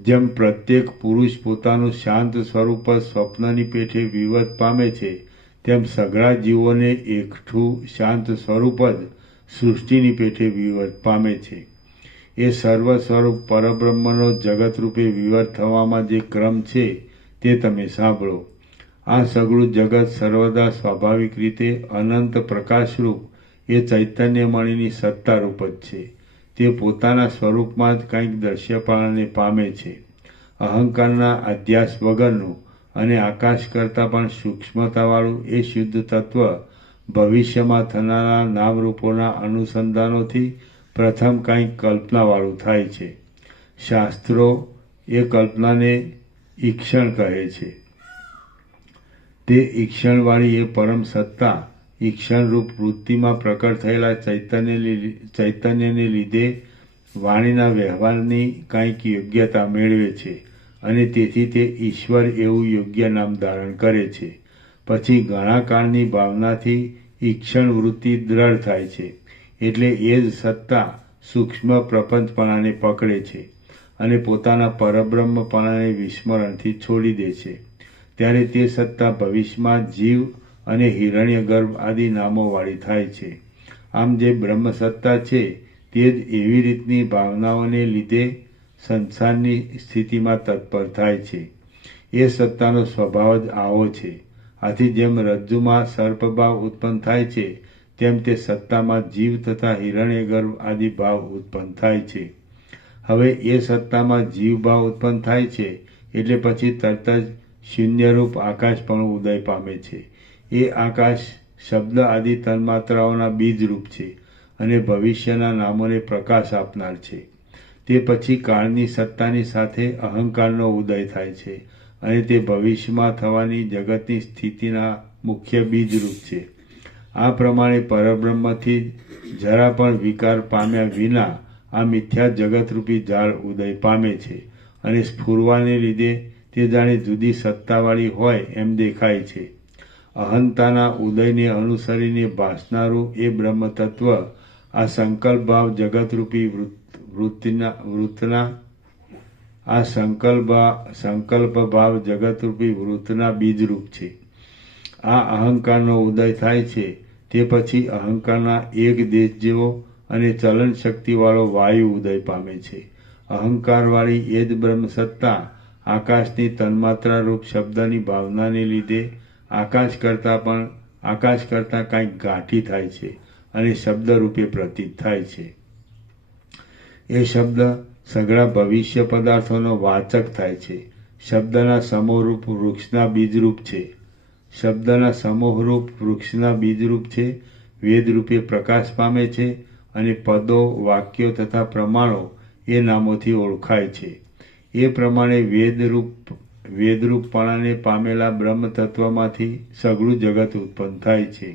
જેમ પ્રત્યેક પુરુષ પોતાનું શાંત સ્વરૂપ સ્વપ્નની પેઠે વિવત પામે છે, તેમ સઘળા જીવોને એકઠું શાંત સ્વરૂપ જ સૃષ્ટિની પેઠે વિવત પામે છે. એ સર્વ સ્વરૂપ પરબ્રહ્મનો જગતરૂપે વિવત થવામાં જે ક્રમ છે, તે તમે સાંભળો. આ સઘળું જગત સર્વદા સ્વાભાવિક રીતે અનંત પ્રકાશરૂપ એ ચૈતન્યમણીની સત્તારૂપ જ છે. તે પોતાના સ્વરૂપમાં જ કંઈક દ્રશ્યપણાને પામે છે. અહંકારના અધ્યાસ વગરનું અને આકાશ કરતાં પણ સૂક્ષ્મતાવાળું એ શુદ્ધ તત્વ ભવિષ્યમાં થનારા નામરૂપોના અનુસંધાનોથી પ્રથમ કંઈક કલ્પનાવાળું થાય છે. શાસ્ત્રો એ કલ્પનાને ઈક્ષણ કહે છે. તે ઈક્ષણવાળી એ પરમ સત્તા ઈક્ષણરૂપ વૃત્તિમાં પ્રકટ થયેલા ચૈતન્યને લીધે વાણીના વ્યવહારની કંઈક યોગ્યતા મેળવે છે અને તેથી તે ઈશ્વર એવું યોગ્ય નામ ધારણ કરે છે. પછી ઘણા કાળની ભાવનાથી ઈક્ષણ વૃત્તિ દ્રઢ થાય છે, એટલે એ જ સત્તા સૂક્ષ્મ પ્રપંચપણાને પકડે છે અને પોતાના પરબ્રહ્મપણાને વિસ્મરણથી છોડી દે છે. ત્યારે તે સત્તા ભવિષ્યમાં જીવ અને હિરણ્યગર્ભ આદિ નામોવાળી થાય છે. આમ જે બ્રહ્મ સત્તા છે, તે જ એવી રીતની ભાવનાઓને લીધે સંસારની સ્થિતિમાં તત્પર થાય છે. એ સત્તાનો સ્વભાવ જ આવો છે. આથી જેમ રજ્જુમાં સર્પભાવ ઉત્પન્ન થાય છે, તેમ તે સત્તામાં જીવ તથા હિરણ્યગર્ભ આદિ ભાવ ઉત્પન્ન થાય છે. હવે એ સત્તામાં જીવ ભાવ ઉત્પન્ન થાય છે, એટલે પછી તરત જ શૂન્યરૂપ આકાશપણું ઉદય પામે છે. એ આકાશ શબ્દ આદિ તન્માત્રાઓના બીજરૂપ છે અને ભવિષ્યના નામોને પ્રકાશ આપનાર છે. તે પછી કાળની સત્તાની સાથે અહંકારનો ઉદય થાય છે અને તે ભવિષ્યમાં થવાની જગતની સ્થિતિના મુખ્ય બીજરૂપ છે. આ પ્રમાણે પરબ્રહ્મથી જરા પણ વિકાર પામ્યા વિના આ મિથ્યા જગતરૂપી ઝાડ ઉદય પામે છે અને સ્ફુરવાને લીધે તે જાણે જુદી સત્તાવાળી હોય એમ દેખાય છે. અહંતાના ઉદયને અનુસરીને ભાસનારું એ બ્રહ્મતત્વ આ સંકલ્પભાવ જગતરૂપી સંકલ્પભાવ જગતરૂપી વૃત્તના બીજરૂપ છે. આ અહંકારનો ઉદય થાય છે, તે પછી અહંકારના એક દેશ જેવો અને ચલન શક્તિવાળો વાયુ ઉદય પામે છે. અહંકારવાળી એ જ બ્રહ્મસત્તા આકાશની તન્માત્રા રૂપ શબ્દની ભાવનાને લીધે આકાશ કરતાં કંઈક ગાંઠી થાય છે અને શબ્દ રૂપે પ્રતીત થાય છે. એ શબ્દ સઘળા ભવિષ્ય પદાર્થોનો વાચક થાય છે. શબ્દના સમૂહરૂપ વૃક્ષના બીજરૂપ છે. શબ્દના સમૂહરૂપ વૃક્ષના બીજરૂપ છે, વેદરૂપે પ્રકાશ પામે છે અને પદો, વાક્યો તથા પ્રમાણો એ નામોથી ઓળખાય છે. એ પ્રમાણે વેદરૂપપણાને પામેલા બ્રહ્મ તત્વમાંથી સઘળું જગત ઉત્પન્ન થાય છે.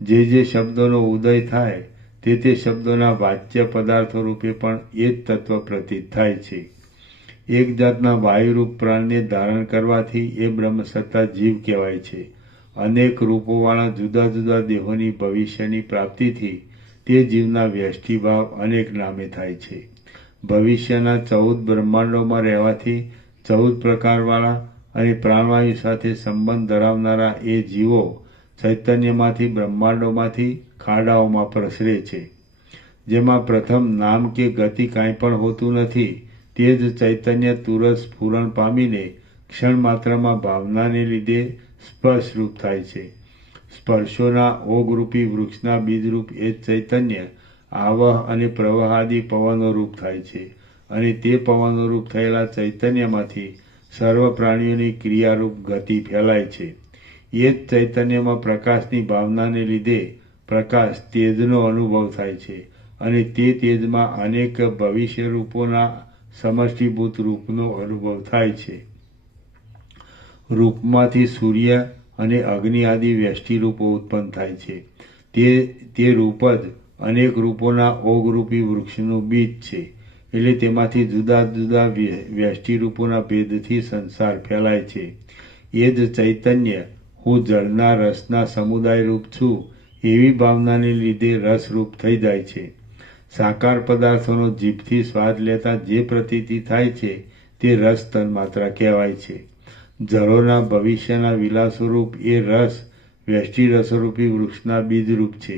જે શબ્દોનો ઉદય થાય તે શબ્દોના વાચ્ય પદાર્થો રૂપે પણ એ જ તત્વ પ્રતીત થાય છે. એક જાતના વાયુરૂપ પ્રાણને ધારણ કરવાથી એ બ્રહ્મસત્તા જીવ કહેવાય છે. અનેક રૂપોવાળા જુદા જુદા દેહોની ભવિષ્યની પ્રાપ્તિથી તે જીવના વ્યષ્ટિભાવ અનેક નામે થાય છે. ભવિષ્યના 14 બ્રહ્માંડોમાં રહેવાથી 14 પ્રકારવાળા અને પ્રાણવાયુ સાથે સંબંધ ધરાવનારા એ જીવો ચૈતન્યમાંથી બ્રહ્માંડોમાંથી ખાડાઓમાં પ્રસરે છે. જેમાં પ્રથમ નામ કે ગતિ કાંઈ પણ હોતું નથી, તે જ ચૈતન્ય તુરત સ્ફુરણ પામીને ક્ષણ માત્રમાં ભાવનાને લીધે સ્પર્શરૂપ થાય છે. સ્પર્શોના ઓગરૂપી વૃક્ષના બીજરૂપ એ જ ચૈતન્ય આવહ અને પ્રવાહ આદિ પવનો રૂપ થાય છે અને તે પવનો રૂપ થયેલા ચૈતન્યમાંથી સર્વ પ્રાણીઓની ક્રિયારૂપ ગતિ ફેલાય છે. એ જ ચૈતન્યમાં પ્રકાશની ભાવનાને લીધે પ્રકાશ તેજનો અનુભવ થાય છે અને તે તેજમાં અનેક ભવિષ્ય રૂપોના સમષ્ટિભૂત રૂપનો અનુભવ થાય છે. રૂપમાંથી સૂર્ય અને અગ્નિ આદિ વ્યષ્ટિ રૂપો ઉત્પન્ન થાય છે. તે રૂપ જ અનેક રૂપોના ઓગરૂપી વૃક્ષનું બીજ છે. એટલે તેમાંથી જુદા જુદા વ્યષ્ટિ રૂપોના ભેદથી સંસાર ફેલાય છે. એ જ ચૈતન્ય હું જળના રસના સમુદાય રૂપ છું એવી ભાવનાને લીધે રસરૂપ થઈ જાય છે. સાકાર પદાર્થોનો જીભથી સ્વાદ લેતા જે પ્રતીતિ થાય છે તે રસ તન્માત્રા કહેવાય છે. જળોના ભવિષ્યના વિલાસોરૂપ એ રસ વ્યષ્ટિ રસરૂપી વૃક્ષના બીજરૂપ છે.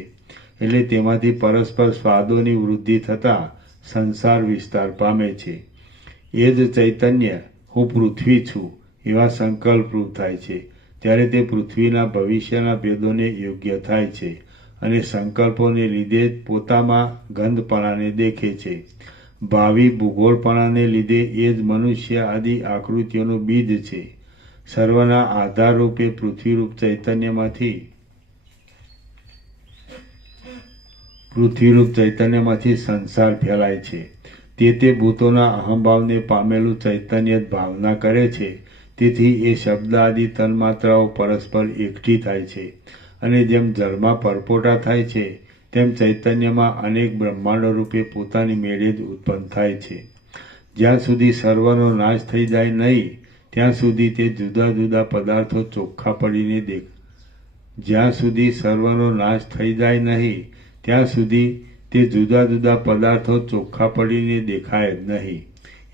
એટલે તેમાંથી પરસ્પર સ્વાદોની વૃદ્ધિ થતાં સંસાર વિસ્તાર પામે છે. એ જ ચૈતન્ય હું પૃથ્વી છું એવા સંકલ્પરૂપ થાય છે ત્યારે તે પૃથ્વીના ભવિષ્યના ભેદોને યોગ્ય થાય છે અને સંકલ્પોને લીધે જ પોતામાં ગંધપણાને દેખે છે. ભાવિ ભૂગોળપણાને લીધે એ જ મનુષ્ય આદિ આકૃતિઓનું બીજ છે. સર્વના આધારરૂપે પૃથ્વીરૂપ ચૈતન્યમાંથી સંસાર ફેલાય છે. તે ભૂતોના અહંભાવને પામેલું ચૈતન્ય જ ભાવના કરે છે. તેથી એ શબ્દ આદિ તન્માત્રાઓ પરસ્પર એકઠી થાય છે અને જેમ જળમાં પરપોટા થાય છે તેમ ચૈતન્યમાં અનેક બ્રહ્માંડો રૂપે પોતાની મેળે જ ઉત્પન્ન થાય છે. જ્યાં સુધી સર્વનો નાશ થઈ જાય નહીં ત્યાં સુધી તે જુદા જુદા પદાર્થો ચોખ્ખા પડીને જ્યાં સુધી સર્વનો નાશ થઈ જાય નહીં ત્યાં સુધી તે જુદા જુદા પદાર્થો ચોખ્ખા પડીને દેખાય જ નહીં.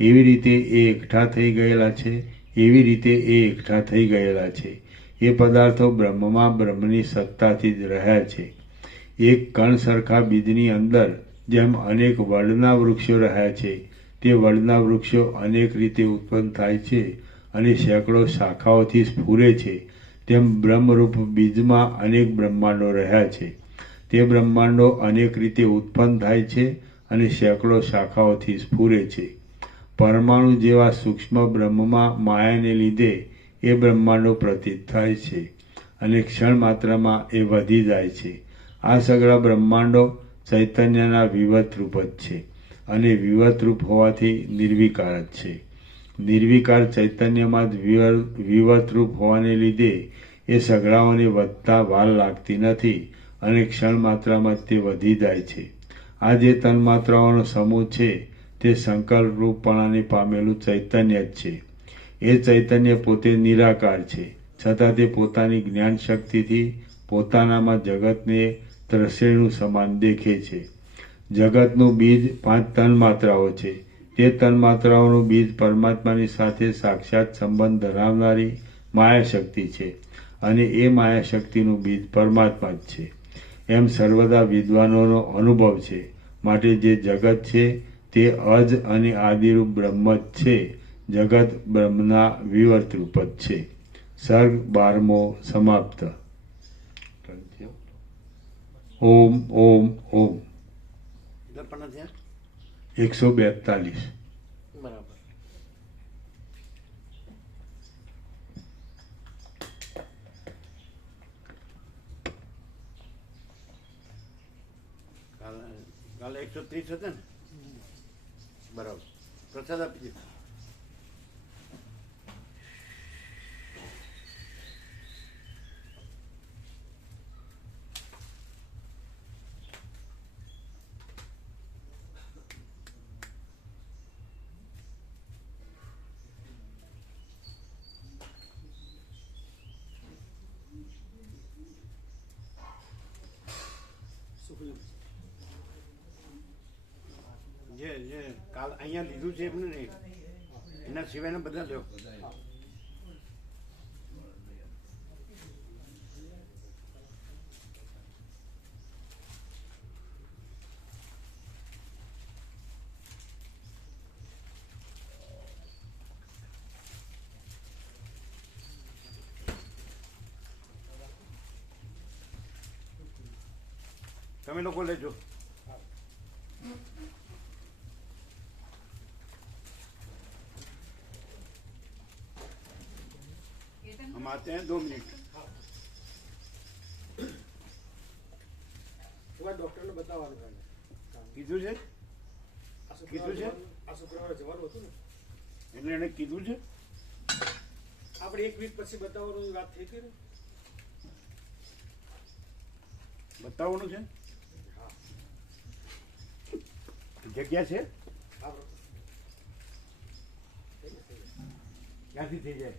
એવી રીતે એ એકઠા થઈ ગયેલા છે. એ પદાર્થો બ્રહ્મમાં બ્રહ્મની સત્તાથી જ રહ્યા છે. એક કણ સરખા બીજની અંદર જેમ અનેક વડના વૃક્ષો રહ્યા છે તે વડના વૃક્ષો અનેક રીતે ઉત્પન્ન થાય છે અને સેંકડો શાખાઓથી સ્ફુરે છે. તેમ બ્રહ્મરૂપ બીજમાં અનેક બ્રહ્માંડો રહ્યા છે. તે બ્રહ્માંડો અનેક રીતે ઉત્પન્ન થાય છે અને સેંકડો શાખાઓથી સ્ફુરે છે. પરમાણુ જેવા સૂક્ષ્મ બ્રહ્મમાં માયાને લીધે એ બ્રહ્માંડો પ્રતીત થાય છે અને ક્ષણ માત્રમાં એ વધી જાય છે. આ સગળા બ્રહ્માંડો ચૈતન્યના વિવત રૂપ જ છે અને વિવત રૂપ હોવાથી નિર્વિકાર જ છે. નિર્વિકાર ચૈતન્યમાં જ વિવત રૂપ હોવાને લીધે એ સગળાઓને વધતા વાર લાગતી નથી અને ક્ષણ માત્રામાં તે વધી જાય છે. આ જે તન્માત્રાઓનો સમૂહ છે તે સંકલ્પ રૂપપણાને પામેલું ચૈતન્ય જ છે. એ ચૈતન્ય પોતે નિરાકાર છે છતાં તે પોતાની જ્ઞાન શક્તિથી પોતાનામાં જગતને ત્રસેણું સમાન દેખે છે. જગતનું બીજ 5 તન્માત્રાઓ છે. તે તન્માત્રાઓનું બીજ પરમાત્માની સાથે સાક્ષાત સંબંધ ધરાવનારી માયાશક્તિ છે અને એ માયાશક્તિનું બીજ પરમાત્મા જ છે એમ સર્વદા વિદ્વાનોનો અનુભવ છે. માટે જે જગત છે તે અજ અને આદિરૂપ બ્રહ્મ જ છે. જગત બ્રહ્મના વિવર્ત રૂપ જ છે. સર્ગ 12મો સમાપ્ત. ઓમ ઓમ ઓમ. 142. કાલે 130 હતા ને બરાબર પ્રસાદ આપી દીધો જે કાલ અહીંયા લીધું છે એમને નહીં એના સિવાયના બધા લ્યો તમે લોકો લેજો हम आते हैं 2 मिनट ડોક્ટર ને બતાવવાનું કીધું છે કીધું છે આ શુક્રવારે જવાનું હતું ને એટલે એને કીધું છે આપણે 1 વીક પછી બતાવવાની વાત થઈ હતી ને બતાવવાનું છે જગ્યા છે ક્યાંથી થઈ જાય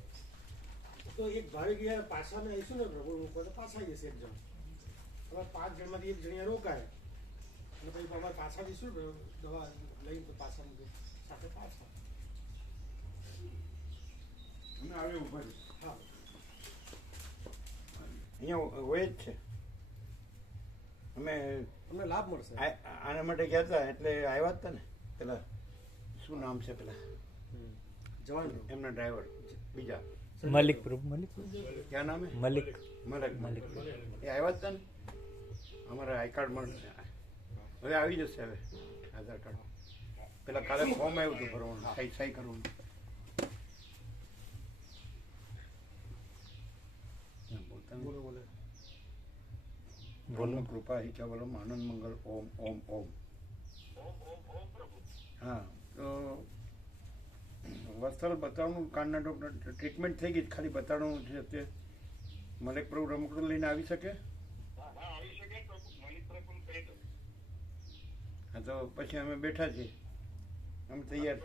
તો એક ભાવે ગયા પાછા અમે આવીશું ને પ્રભુ ઉપર તો પાછા આવી જશે 1 જણ હવે 5 જણમાંથી 1 જણ રોકાય અને પછી અમારે પાછા જઈશું ને દવા લઈને તો પાછા સાથે પાછા અમે આવે ઉભા છે હા અહીંયા હોય જ છે અમે અમને લાભ મળશે આના માટે ગયા હતા એટલે આવ્યા હતા ને પેલા શું નામ છે પેલા જવાન એમના ડ્રાઈવર બીજા मलिक प्रभु मलिक क्या नाम है मलिक મલિક એ આવ્યા હતા ને અમારા આઈ કાર્ડ મળશે હવે આવી જશે હવે આધાર કાર્ડ પેલા કાલે ફોર્મ આવ્યું હતું ભરવાનું સહી કરવાનું બોલો બોલો બોલો કૃપા હિ કેવલમ આનંદ મંગલ ઓમ ઓમ ઓમ હા તો વસ્ત્ર બતાવવાનું કાનના ડૉક્ટર ટ્રીટમેન્ટ થઈ ગઈ ખાલી બતાવવાનું છે અત્યારે મલિક પ્રભુ રમકડું લઈને આવી શકે હા તો પછી અમે બેઠા છીએ અમે તૈયાર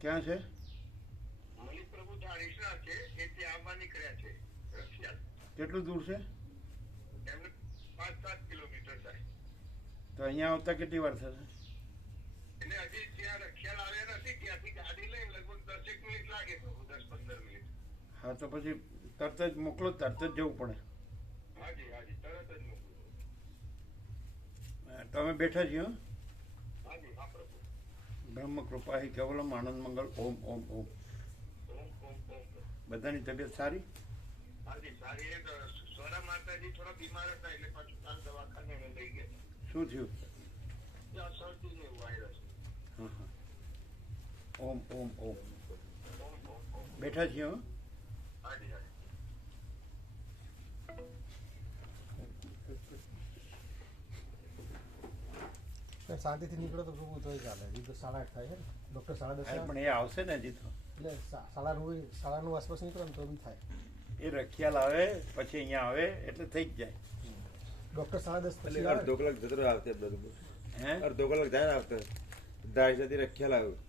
ક્યાં છે કેટલું દૂર છે તો અહીંયા આવતા કેટલી વાર થશે હા તો પછી તરત જ મોકલો તરત જ જવું પડે તો અમે બેઠા છીએ બ્રહ્મ કૃપા હિ કેવલમ આનંદ મંગલ ઓમ ઓમ ઓમ બધાની તબિયત સારી શું થયું હા હા ઓમ ઓમ ઓમ બેઠા છીએ હો શાંતિથી નીકળો તો પ્રભુ તોય ચાલે એ તો 8:30 થાય છે ને ડૉક્ટર 10:30 પણ એ આવશે ને હજી તો એટલે 9:30 આસપાસ નીકળો ને તો એમ થાય એ રખિયાલ આવે પછી અહીંયા આવે એટલે થઈ જ જાય ડૉક્ટર 10:30 પછી આવે અડધો કલાક જતો આવતે બરોબર હે અડધો કલાક જાય આવતે દાઈસાથી રખ્યાલ આવ્યું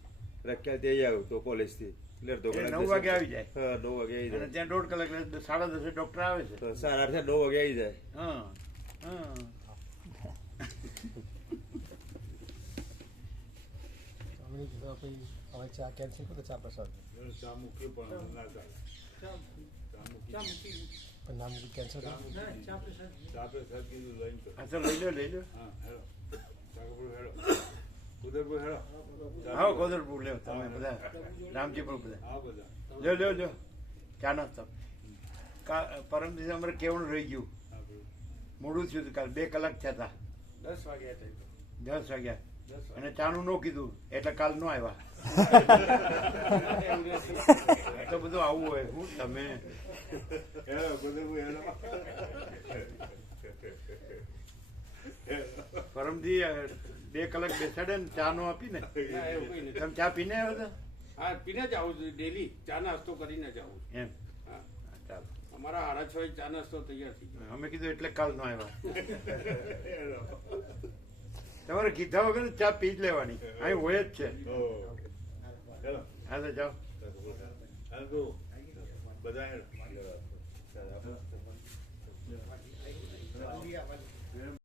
રખ્યાલ ત્યાં આવ્યું તો કોલેજથી એટલે અડધો કલાક 9 વાગે આવી જાય હા 9 વાગે આવી અને જાય ત્યાં 1.5 કલાક 10:30 ડોક્ટર આવે છે તો 8:30 9 વાગે આવી જાય હા હા અમે પછી હવે ચા કેન્સલ કરો ચા પ્રસાદ પણ નામ કેન્સલ કરો હા તો લઈ લો હા કોદરપુર લ્યો તમે બધા રામજીપુર બધા લ્યો ચા નાસ્તો પરમ દિવસે અમારે કેવડું રહી ગયું મોડું થયું હતું કાલ 2 કલાક થયા હતા 10 વાગ્યા અને ચાનું ન કીધું એટલે કાલ ન આવ્યા તો બધું આવું હોય હું તમે પરમજી 2 કલાક બેસાડે ને ચા નો આપીને ના, એવું કંઈ નથી. તમે ચા પીને આવ્યો હા પીને જ આવું છું ડેલી ચા નાસ્તો કરીને જ આવું છું. એમ હા ચાલો અમારા 6:30 ચા નાસ્તો તૈયાર થઈ ગયો. અમે કીધું એટલે કાલ નો આવ્યા તમારે કીધા વગર ચા પી જ લેવાની અહીં હોય જ છે હા તો જાઓ બધા